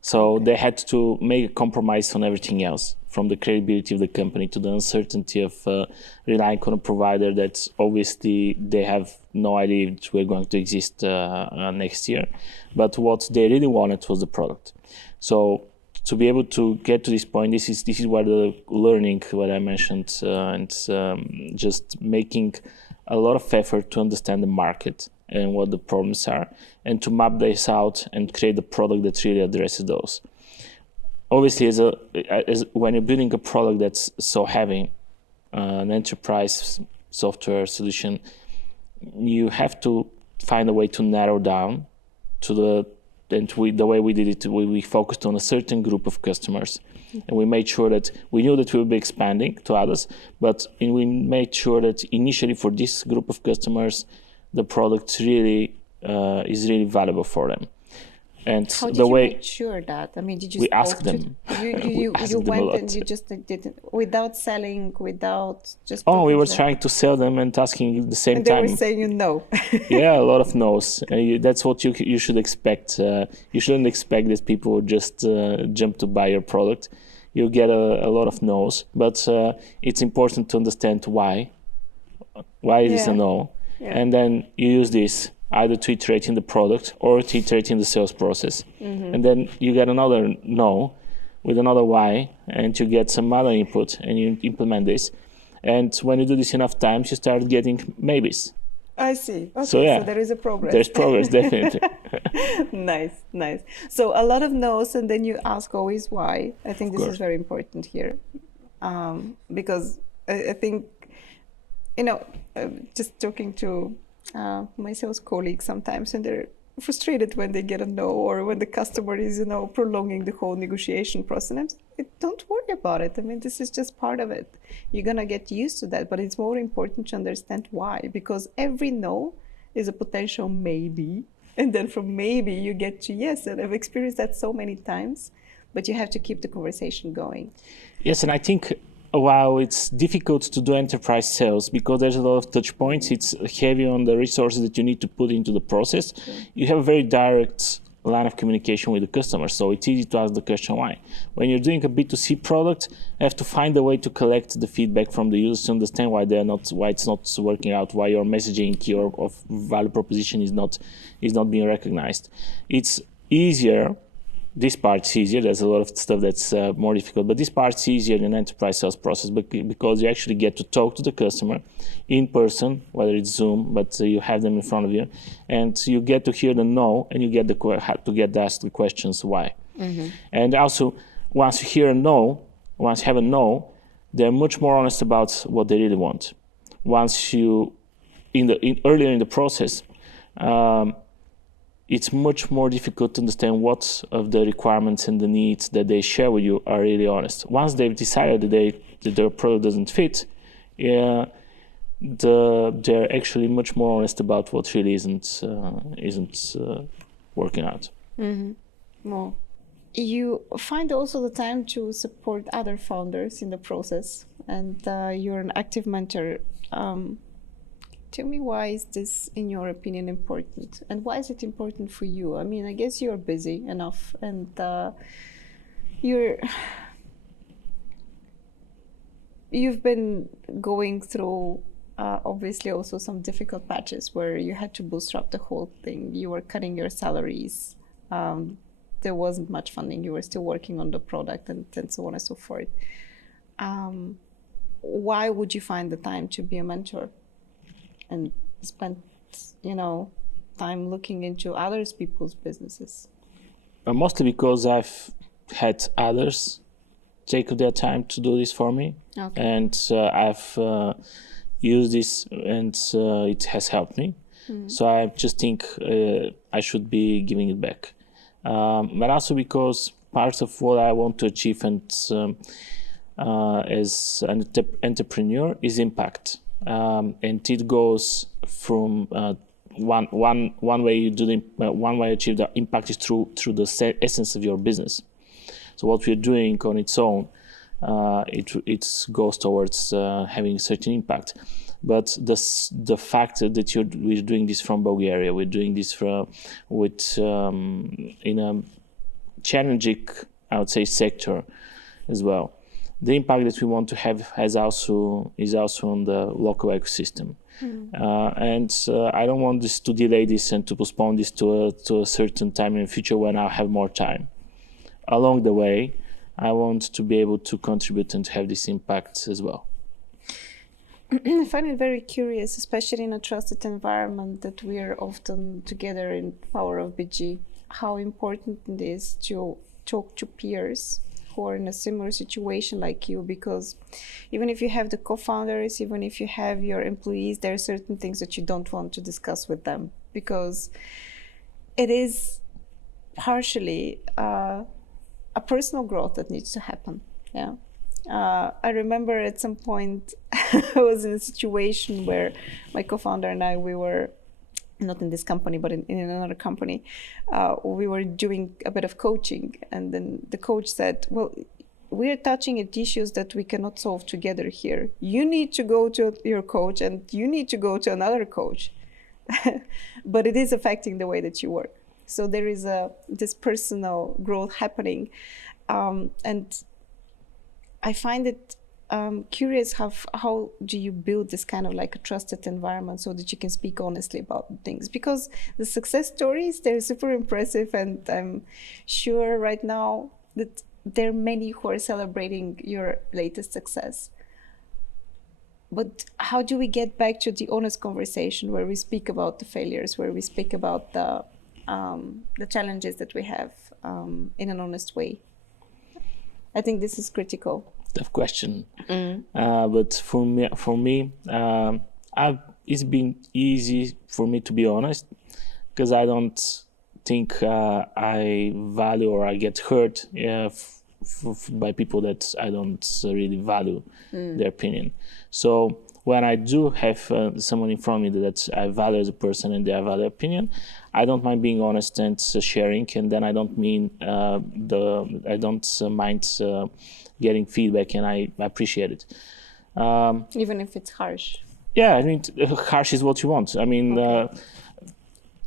So they had to make a compromise on everything else, from the credibility of the company to the uncertainty of relying on a provider that obviously they have no idea if we're going to exist next year. But what they really wanted was the product. So to be able to get to this point, this is where the learning, what I mentioned, and just making a lot of effort to understand the market and what the problems are, and to map this out and create a product that really addresses those. Obviously, as when you're building a product that's so heavy, an enterprise software solution, you have to find a way to narrow down to the way we did it. We focused on a certain group of customers, and we made sure that we knew that we would be expanding to others, but we made sure that initially for this group of customers, the product really is really valuable for them. And how did you make sure that? I mean, did you? We asked them. You went and you just didn't, without selling, without just. Oh, we were trying to sell them and asking at the same time. And they were saying no. Yeah, a lot of no's. That's what you should expect. You shouldn't expect that people would just jump to buy your product. You get a lot of no's, but it's important to understand why. Why is this a no? Yeah. And then you use this either to iterate in the product or to iterate in the sales process. Mm-hmm. And then you get another no with another why, and you get some other input and you implement this. And when you do this enough times, you start getting maybes. I see. Okay, so there is a progress. There's progress, definitely. Nice. So a lot of no's, and then you ask always why. I think this is very important here. Because I think, just talking to my sales colleagues sometimes, and they're frustrated when they get a no, or when the customer is, prolonging the whole negotiation process. And don't worry about it. I mean, this is just part of it. You're going to get used to that, but it's more important to understand why, because every no is a potential maybe. And then from maybe you get to yes. And I've experienced that so many times, but you have to keep the conversation going. Yes, and I think while it's difficult to do enterprise sales because there's a lot of touch points, it's heavy on the resources that you need to put into the process. Sure. You have a very direct line of communication with the customer, so it's easy to ask the question why. When you're doing a B2C product, you have to find a way to collect the feedback from the users to understand why it's not working out, why your messaging, your value proposition is not being recognized. It's easier. This part's easier. There's a lot of stuff that's more difficult, but this part's easier in an enterprise sales process because you actually get to talk to the customer in person, whether it's Zoom, but you have them in front of you, and you get to hear the no, and you get to get asked the questions why. Mm-hmm. And also, once you hear a no, once you have a no, they're much more honest about what they really want. Once you, earlier in the process, it's much more difficult to understand what of the requirements and the needs that they share with you are really honest. Once they've decided that their product doesn't fit, they're actually much more honest about what really isn't working out. Mm-hmm. Well, you find also the time to support other founders in the process, and you're an active mentor. Tell me, why is this, in your opinion, important? And why is it important for you? I mean, I guess you're busy enough, and you've been going through obviously also some difficult patches where you had to bootstrap the whole thing. You were cutting your salaries. There wasn't much funding. You were still working on the product and so on and so forth. Why would you find the time to be a mentor and spend, time looking into other people's businesses? Mostly because I've had others take their time to do this for me. Okay. And I've used this, and it has helped me. So I just think I should be giving it back. But also because part of what I want to achieve and as an entrepreneur is impact. And it goes from one way you do one way to achieve the impact is through the essence of your business. So what we're doing on its own, it goes towards having a certain impact. But the fact that we're doing this from Bulgaria, we're doing this in a challenging, I would say, sector as well. The impact that we want to have is also on the local ecosystem. And I don't want this to delay this and to postpone this to a certain time in the future when I'll have more time. Along the way, I want to be able to contribute and to have this impact as well. I find it very curious, especially in a trusted environment that we are often together in Power of BG, how important it is to talk to peers who are in a similar situation like you, because even if you have the co-founders, even if you have your employees, there are certain things that you don't want to discuss with them, because it is partially a personal growth that needs to happen. Yeah. I remember at some point I was in a situation where my co-founder and I, we were not in this company, but in another company, we were doing a bit of coaching. And then the coach said, well, we're touching at issues that we cannot solve together here. You need to go to your coach and you need to go to another coach. But it is affecting the way that you work. So there is this personal growth happening. And I find it curious how do you build this kind of like a trusted environment so that you can speak honestly about things, because the success stories, they're super impressive, and I'm sure right now that there are many who are celebrating your latest success. But how do we get back to the honest conversation where we speak about the failures, where we speak about the challenges that we have in an honest way? I think this is critical. Tough question. But for me, it's been easy for me to be honest, because I don't think I value or I get hurt by people that I don't really value their opinion. So when I do have someone in front of me that I value as a person and they value their opinion, I don't mind being honest and sharing, and then I don't mind getting feedback, and I appreciate it. Even if it's harsh. Yeah, I mean, harsh is what you want. I mean, okay.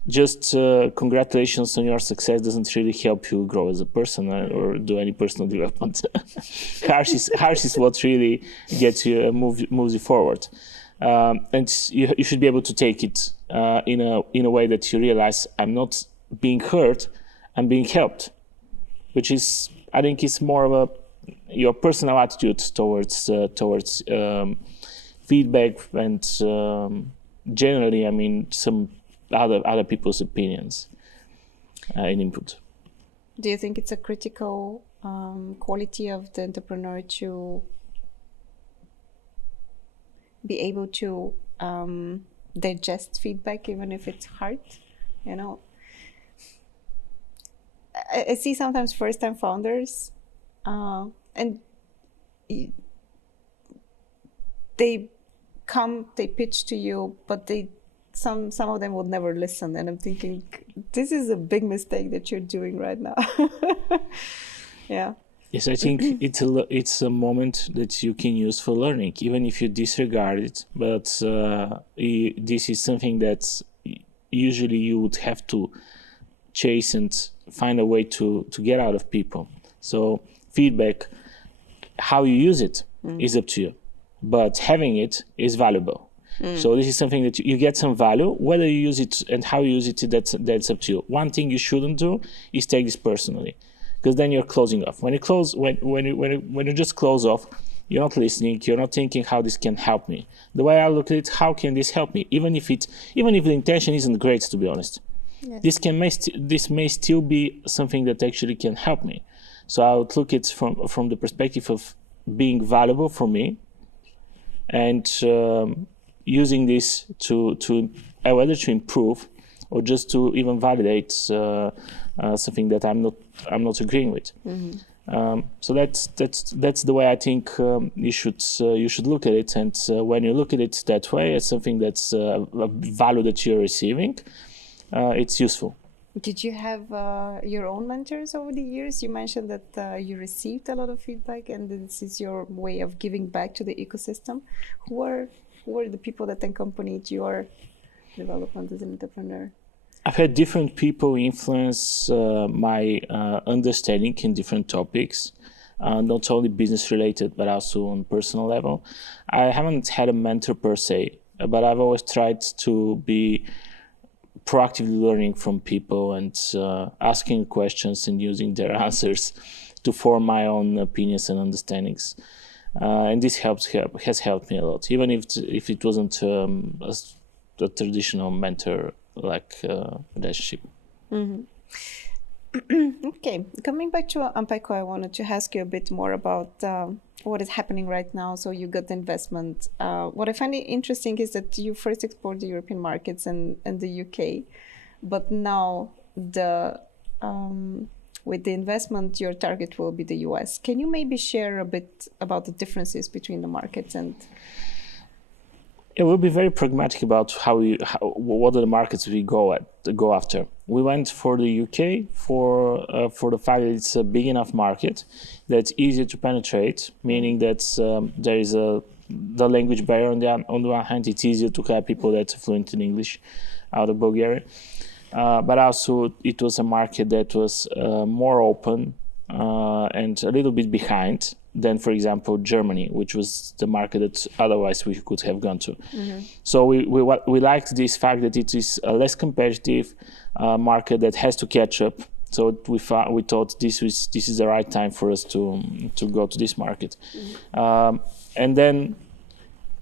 Just congratulations on your success doesn't really help you grow as a person or do any personal development. Harsh is what really gets you moves you forward, and you should be able to take it in a way that you realize I'm not being hurt, I'm being helped, which is, I think, is more of your personal attitude towards feedback and generally, I mean, some other people's opinions and input. Do you think it's a critical quality of the entrepreneur to be able to digest feedback, even if it's hard? You know, I see sometimes first-time founders, and they pitch to you, but some of them would never listen, and I'm thinking, this is a big mistake that you're doing right now. Yeah. Yes, I think it's a moment that you can use for learning, even if you disregard it. But this is something that usually you would have to chase and find a way to get out of people. So feedback, how you use it is up to you, but having it is valuable. So this is something that you get some value. Whether you use it and how you use it, that's up to you. One thing you shouldn't do is take this personally, because then you're closing off. When you just close off, you're not listening. You're not thinking how this can help me. The way I look at it, how can this help me? Even if the intention isn't great, to be honest, yes. This may still be something that actually can help me. So I would look at it from the perspective of being valuable for me, and using this to whether to improve or just to even validate something that I'm not agreeing with. So that's the way I think you should look at it. And when you look at it that way, it's something that's a value that you're receiving. It's useful. Did you have your own mentors over the years? You mentioned that you received a lot of feedback, and this is your way of giving back to the ecosystem. Who were the people that accompanied your development as an entrepreneur? I've had different people influence my understanding in different topics, not only business related, but also on personal level. I haven't had a mentor per se, but I've always tried to be proactively learning from people and asking questions and using their answers to form my own opinions and understandings. And this has helped me a lot, even if it wasn't a traditional mentor-like relationship. Okay, coming back to AMPECO, I wanted to ask you a bit more about what is happening right now. So you got the investment. What I find interesting is that you first explored the European markets and the UK, but now with the investment, your target will be the US. Can you maybe share a bit about the differences between the markets? And it will be very pragmatic about what are the markets we go after. We went for the UK for the fact that it's a big enough market that's easier to penetrate, meaning that there is the language barrier on the one hand. It's easier to have people that are fluent in English out of Bulgaria. But also it was a market that was more open and a little bit behind than, for example, Germany, which was the market that otherwise we could have gone to. So we liked this fact that it is a less competitive market that has to catch up. So we thought this is the right time for us to go to this market. And then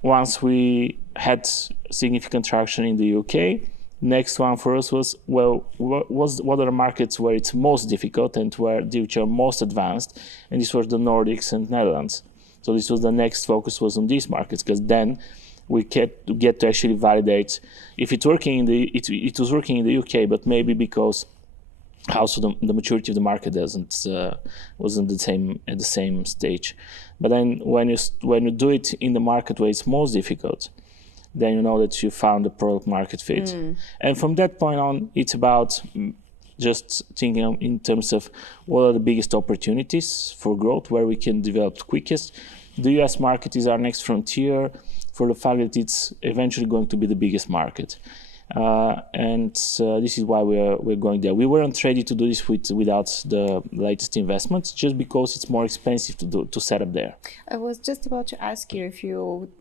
once we had significant traction in the UK, next one for us was, well, what are the markets where it's most difficult and which are most advanced? And these were the Nordics and Netherlands. So this was the next focus was on these markets, because then we get to actually validate if it's working it was working in the UK, but maybe because also the maturity of the market wasn't at the same stage. But then when you do it in the market where it's most difficult, then you know that you found the product market fit. And from that point on, it's about just thinking in terms of what are the biggest opportunities for growth, where we can develop quickest. The US market is our next frontier for the fact that it's eventually going to be the biggest market. And this is why we're going there. We weren't ready to do this without the latest investments, just because it's more expensive to set up there. I was just about to ask you if you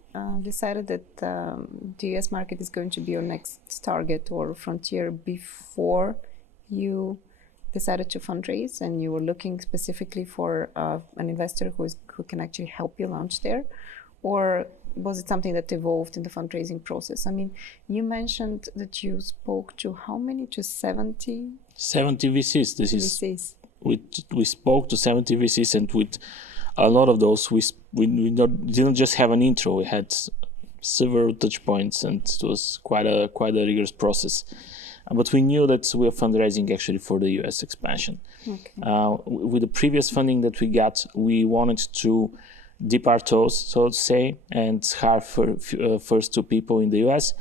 decided that the US market is going to be your next target or frontier before you decided to fundraise and you were looking specifically for an investor who can actually help you launch there, or was it something that evolved in the fundraising process? I mean, you mentioned that you spoke to how many? To 70? 70 VCs. VCs. We spoke to 70 VCs, and with a lot of those, we didn't just have an intro. We had several touch points, and it was quite a rigorous process. But we knew that we were fundraising actually for the US expansion. Okay. With the previous funding that we got, we wanted to dip our toes, so to say, and hire first two people in the US.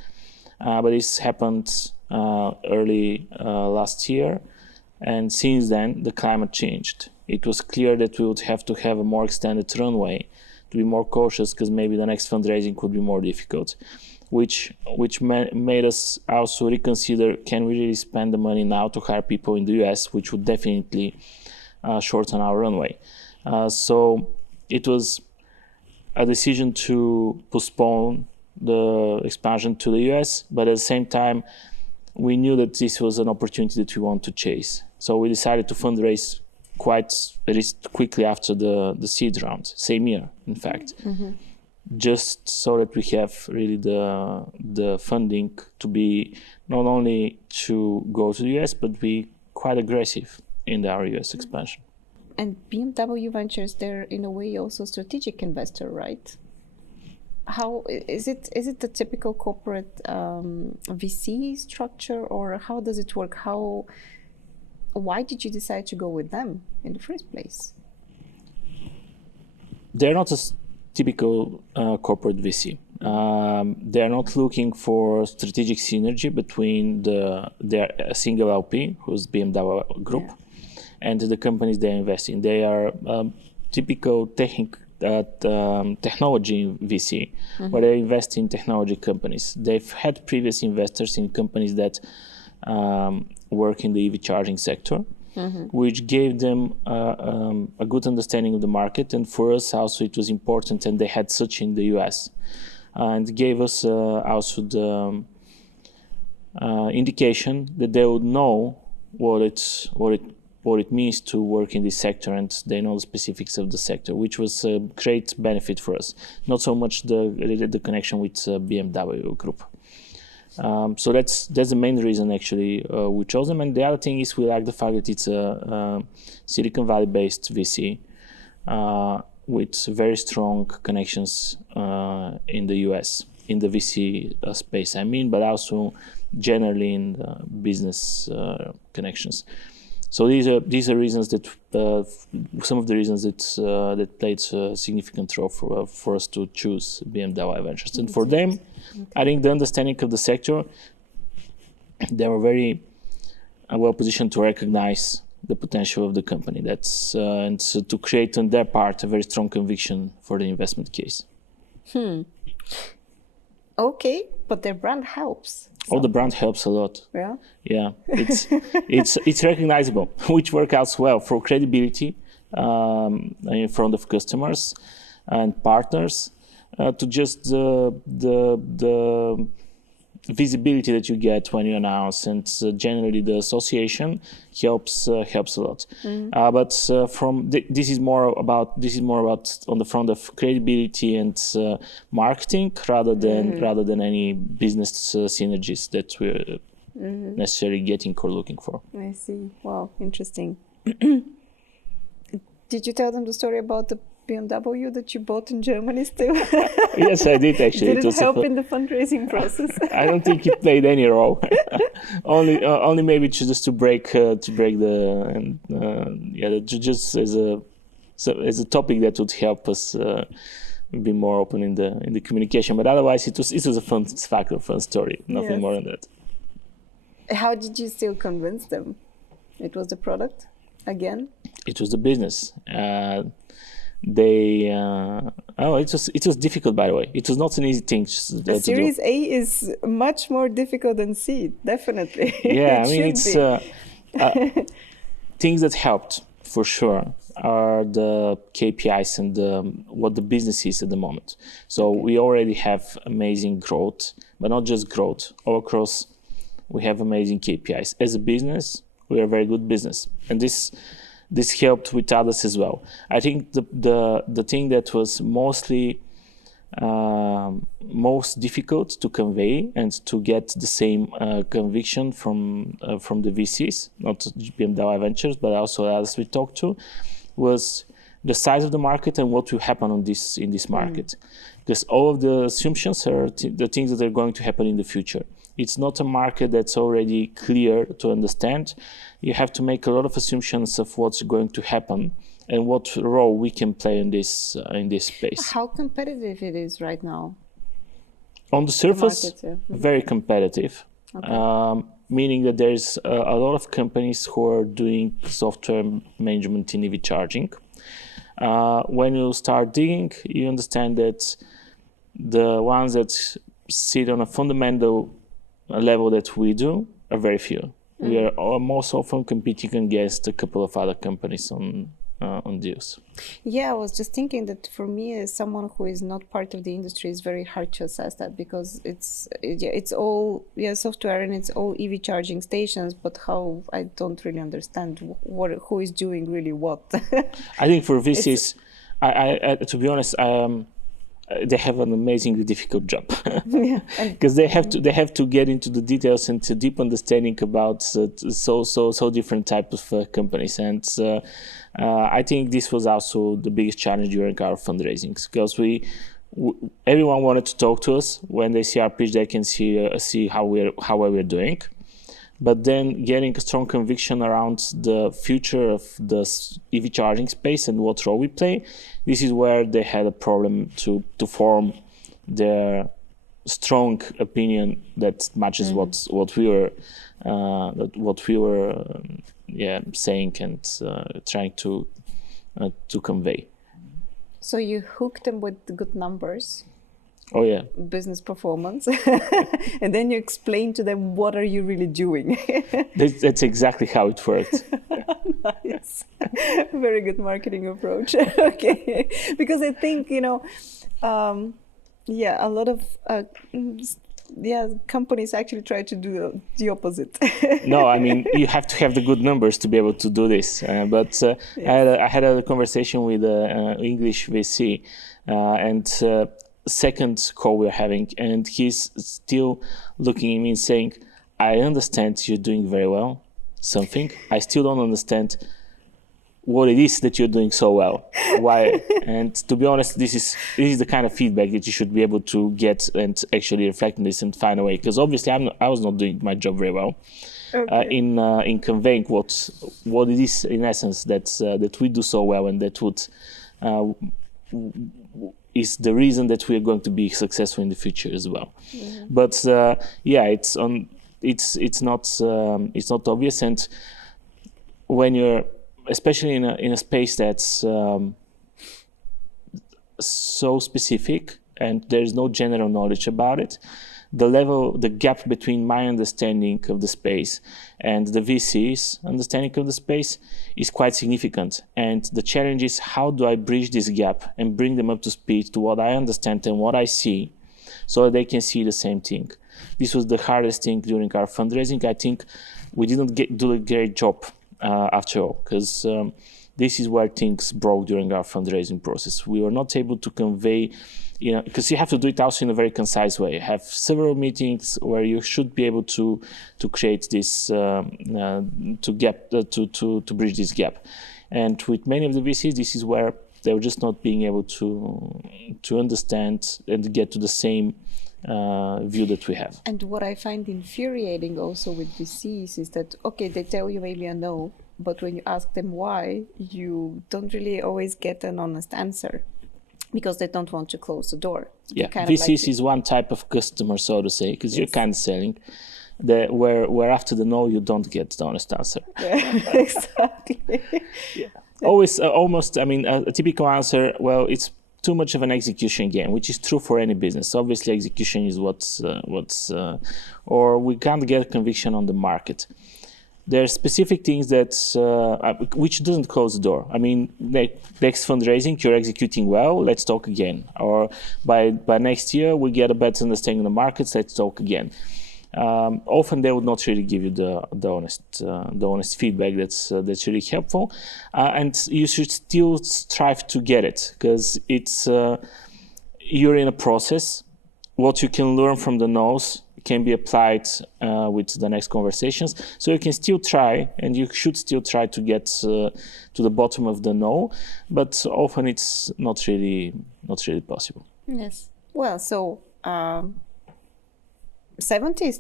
But this happened early last year. And since then, the climate changed. it was clear that we would have to have a more extended runway to be more cautious, because maybe the next fundraising could be more difficult, which made us also reconsider, can we really spend the money now to hire people in the US, which would definitely shorten our runway. So it was a decision to postpone the expansion to the US, but at the same time, we knew that this was an opportunity that we want to chase. So we decided to fundraise quite quickly after the seed round, same year, in fact, just so that we have really the funding to be not only to go to the US, but be quite aggressive in our US expansion. And BMW Ventures, they're in a way also a strategic investor, right? How is it? Is it the typical corporate VC structure, or how does it work? Why did you decide to go with them in the first place? They're not a typical corporate VC. They're not looking for strategic synergy between their single LP, who's BMW Group, and the companies they invest in. They are typical technology VC, where they invest in technology companies. They've had previous investors in companies that work in the EV charging sector, which gave them a good understanding of the market. And for us also it was important, and they had such in the US, and gave us also the indication that they would know what it means to work in this sector, and they know the specifics of the sector, which was a great benefit for us. Not so much the connection with BMW Group. So that's the main reason actually we chose them. And the other thing is we like the fact that it's a Silicon Valley based VC with very strong connections in the US, in the VC space, I mean, but also generally in the business connections. So these are reasons that some of the reasons that played a significant role for us to choose BMW Ventures. And for them, I think the understanding of the sector, they were very well positioned to recognize the potential of the company. That's and so to create on their part a very strong conviction for the investment case. Okay, but their brand helps. Oh, the brand helps a lot. Yeah. Yeah, it's recognizable, which works out well for credibility in front of customers and partners, to just the visibility that you get when you announce, and generally the association helps a lot. But this is more about on the front of credibility and marketing rather than any business synergies that we're necessarily getting or looking for. I see. Wow, interesting. Did you tell them the story about the BMW that you bought in Germany still? Yes, I did actually. Did it help in the fundraising process? I don't think it played any role. only maybe just to break just as a topic that would help us be more open in the communication. But otherwise, it was a fun story. Nothing more than that. How did you still convince them? It was the product again? It was the business. It was difficult, by the way. It was not an easy thing to Series do. A is much more difficult than seed, definitely. Yeah, I mean, it's things that helped for sure are the KPIs and what the business is at the moment. So we already have amazing growth, but not just growth. All across, we have amazing KPIs. As a business, we are a very good business, and this helped with others as well. I think the thing that was most difficult to convey and to get the same conviction from the VCs, not BMW Ventures, but also others we talked to, was the size of the market and what will happen in this market. Because all of the assumptions are the things that are going to happen in the future. It's not a market that's already clear to understand. You have to make a lot of assumptions of what's going to happen and what role we can play in this space. How competitive it is right now? On the surface, very competitive. Okay. meaning that there's a lot of companies who are doing software management in EV charging. When you start digging, you understand that the ones that sit on a fundamental level that we do are very few. We are most often competing against a couple of other companies on deals. Yeah, I was just thinking that for me, as someone who is not part of the industry, it's very hard to assess that because it's all software and it's all EV charging stations, but how I don't really understand who is doing really what. I think for VCs, I to be honest, they have an amazingly difficult job because they have to get into the details and to deep understanding about so different types of companies. And I think this was also the biggest challenge during our fundraisings because everyone wanted to talk to us. When they see our pitch, they can see how we're doing. But then getting a strong conviction around the future of the EV charging space and what role we play, this is where they had a problem to form their strong opinion that matches what we were saying and trying to convey. So you hooked them with the good numbers. Oh yeah, business performance, and then you explain to them what are you really doing. That's exactly how it worked. Nice, very good marketing approach. Okay, because I think a lot of companies actually try to do the opposite. No, I mean you have to have the good numbers to be able to do this. But yes. I had a conversation with an English VC, and. Second call we're having, and he's still looking at me and saying, I understand you're doing very well, something. I still don't understand what it is that you're doing so well. Why? And to be honest, this is the kind of feedback that you should be able to get and actually reflect on this and find a way. Because obviously I was not doing my job very well. Okay. In conveying what it is in essence that we do so well and that would is the reason that we are going to be successful in the future as well. Mm-hmm. But it's not obvious, and when you're especially in a space that's so specific and there's no general knowledge about it, the gap between my understanding of the space and the VC's understanding of the space is quite significant. And the challenge is, how do I bridge this gap and bring them up to speed to what I understand and what I see so that they can see the same thing? This was the hardest thing during our fundraising. I think we didn't do a great job after all, because this is where things broke during our fundraising process. We were not able to convey, because you have to do it also in a very concise way. Have several meetings where you should be able to create this to bridge this gap. And with many of the VCs, this is where they were just not being able to understand and get to the same view that we have. And what I find infuriating also with VCs is that, okay, they tell you maybe a no, but when you ask them why, you don't really always get an honest answer, because they don't want to close the door. Yeah, VCs is one type of customer, so to say, because you're kind of selling, where after the no, you don't get the honest answer. Yeah, exactly. Yeah. Always, almost, I mean, a typical answer, well, it's too much of an execution game, which is true for any business. Obviously, execution is or we can't get conviction on the market. There are specific things that which doesn't close the door. I mean, next fundraising, you're executing well, let's talk again. Or by next year, we get a better understanding of the markets, let's talk again. Often they would not really give you the honest feedback that's really helpful, and you should still strive to get it, because it's you're in a process. What you can learn from the no's can be applied with the next conversations. So you can still try, and you should still try to get to the bottom of the no, but often it's not really possible. Yes. Well, so 70 is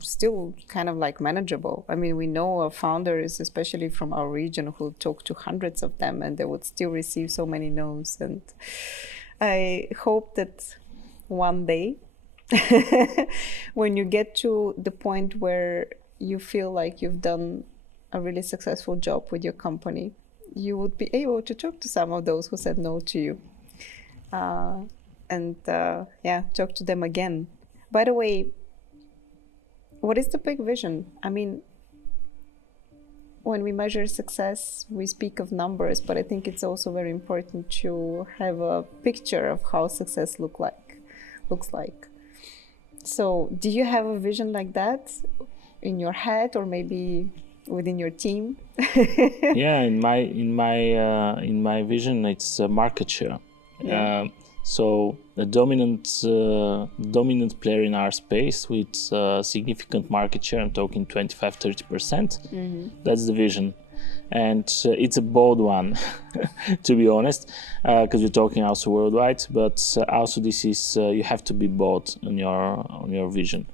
still kind of like manageable. I mean, we know our founders, especially from our region, who talk to hundreds of them, and they would still receive so many no's. And I hope that one day when you get to the point where you feel like you've done a really successful job with your company, you would be able to talk to some of those who said no to you. Talk to them again. By the way, what is the big vision? I mean, when we measure success, we speak of numbers, but I think it's also very important to have a picture of how success looks like. So, do you have a vision like that in your head, or maybe within your team? Yeah, in my vision, it's market share. Yeah. So a dominant player in our space with significant market share, I'm talking 25-30%. That's the vision. And it's a bold one, to be honest, because we're talking also worldwide, but also this is, you have to be bold on your vision.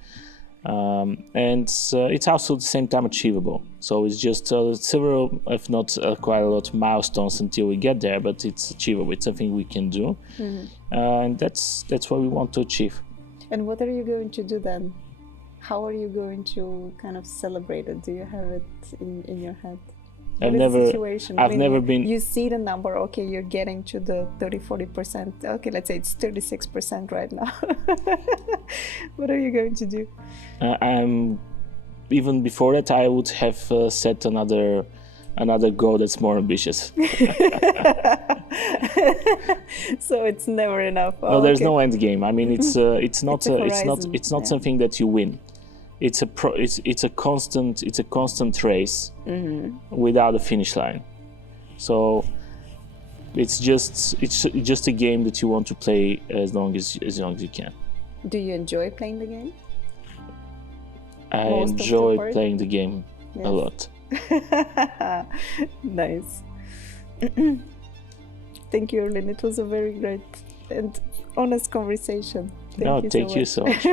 It's also at the same time achievable. So it's just several, if not quite a lot, milestones until we get there, but it's achievable. It's something we can do, and that's what we want to achieve. And what are you going to do then? How are you going to kind of celebrate it? Do you have it in your head? I've never been. You see the number, okay, you're getting to the 30-40%. Okay, let's say it's 36% right now. What are you going to do? Even before that, I would have set another goal that's more ambitious. So it's never enough. No, there's no end game. I mean, it's not something that you win. It's a constant race without a finish line. So it's just a game that you want to play as long as you can. Do you enjoy playing the game? I enjoy playing the game a lot. Nice. Thank you, Orlin. It was a very great and honest conversation. Thank you so much.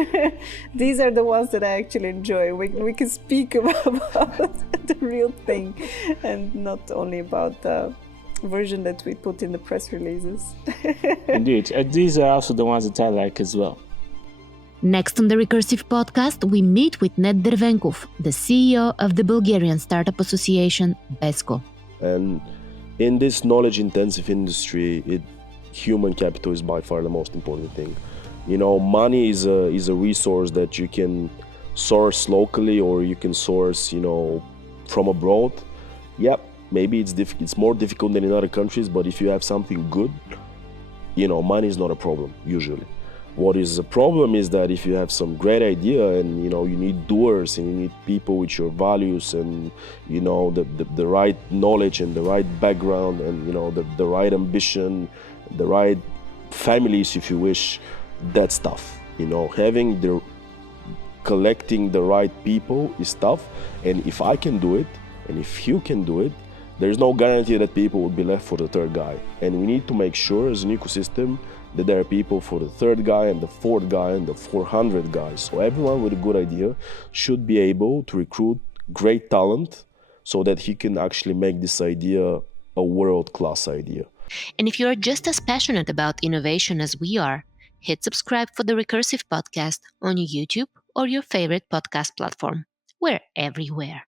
These are the ones that I actually enjoy. We can speak about the real thing and not only about the version that we put in the press releases. Indeed. These are also the ones that I like as well. Next on the Recursive podcast, we meet with Ned Dervenkov, the CEO of the Bulgarian Startup Association, BESCO. And in this knowledge-intensive industry, human capital is by far the most important thing. You know, money is a resource that you can source locally or you can source, from abroad. Yep, maybe it's more difficult than in other countries, but if you have something good, money is not a problem, usually. What is a problem is that if you have some great idea and, you need doers and you need people with your values and, the right knowledge and the right background and, the right ambition, the right families, if you wish, that's tough. Collecting the right people is tough. And if I can do it, and if you can do it, there's no guarantee that people will be left for the third guy. And we need to make sure as an ecosystem that there are people for the third guy and the fourth guy and the 400 guys. So everyone with a good idea should be able to recruit great talent so that he can actually make this idea a world-class idea. And if you're just as passionate about innovation as we are, hit subscribe for the Recursive podcast on YouTube or your favorite podcast platform. We're everywhere.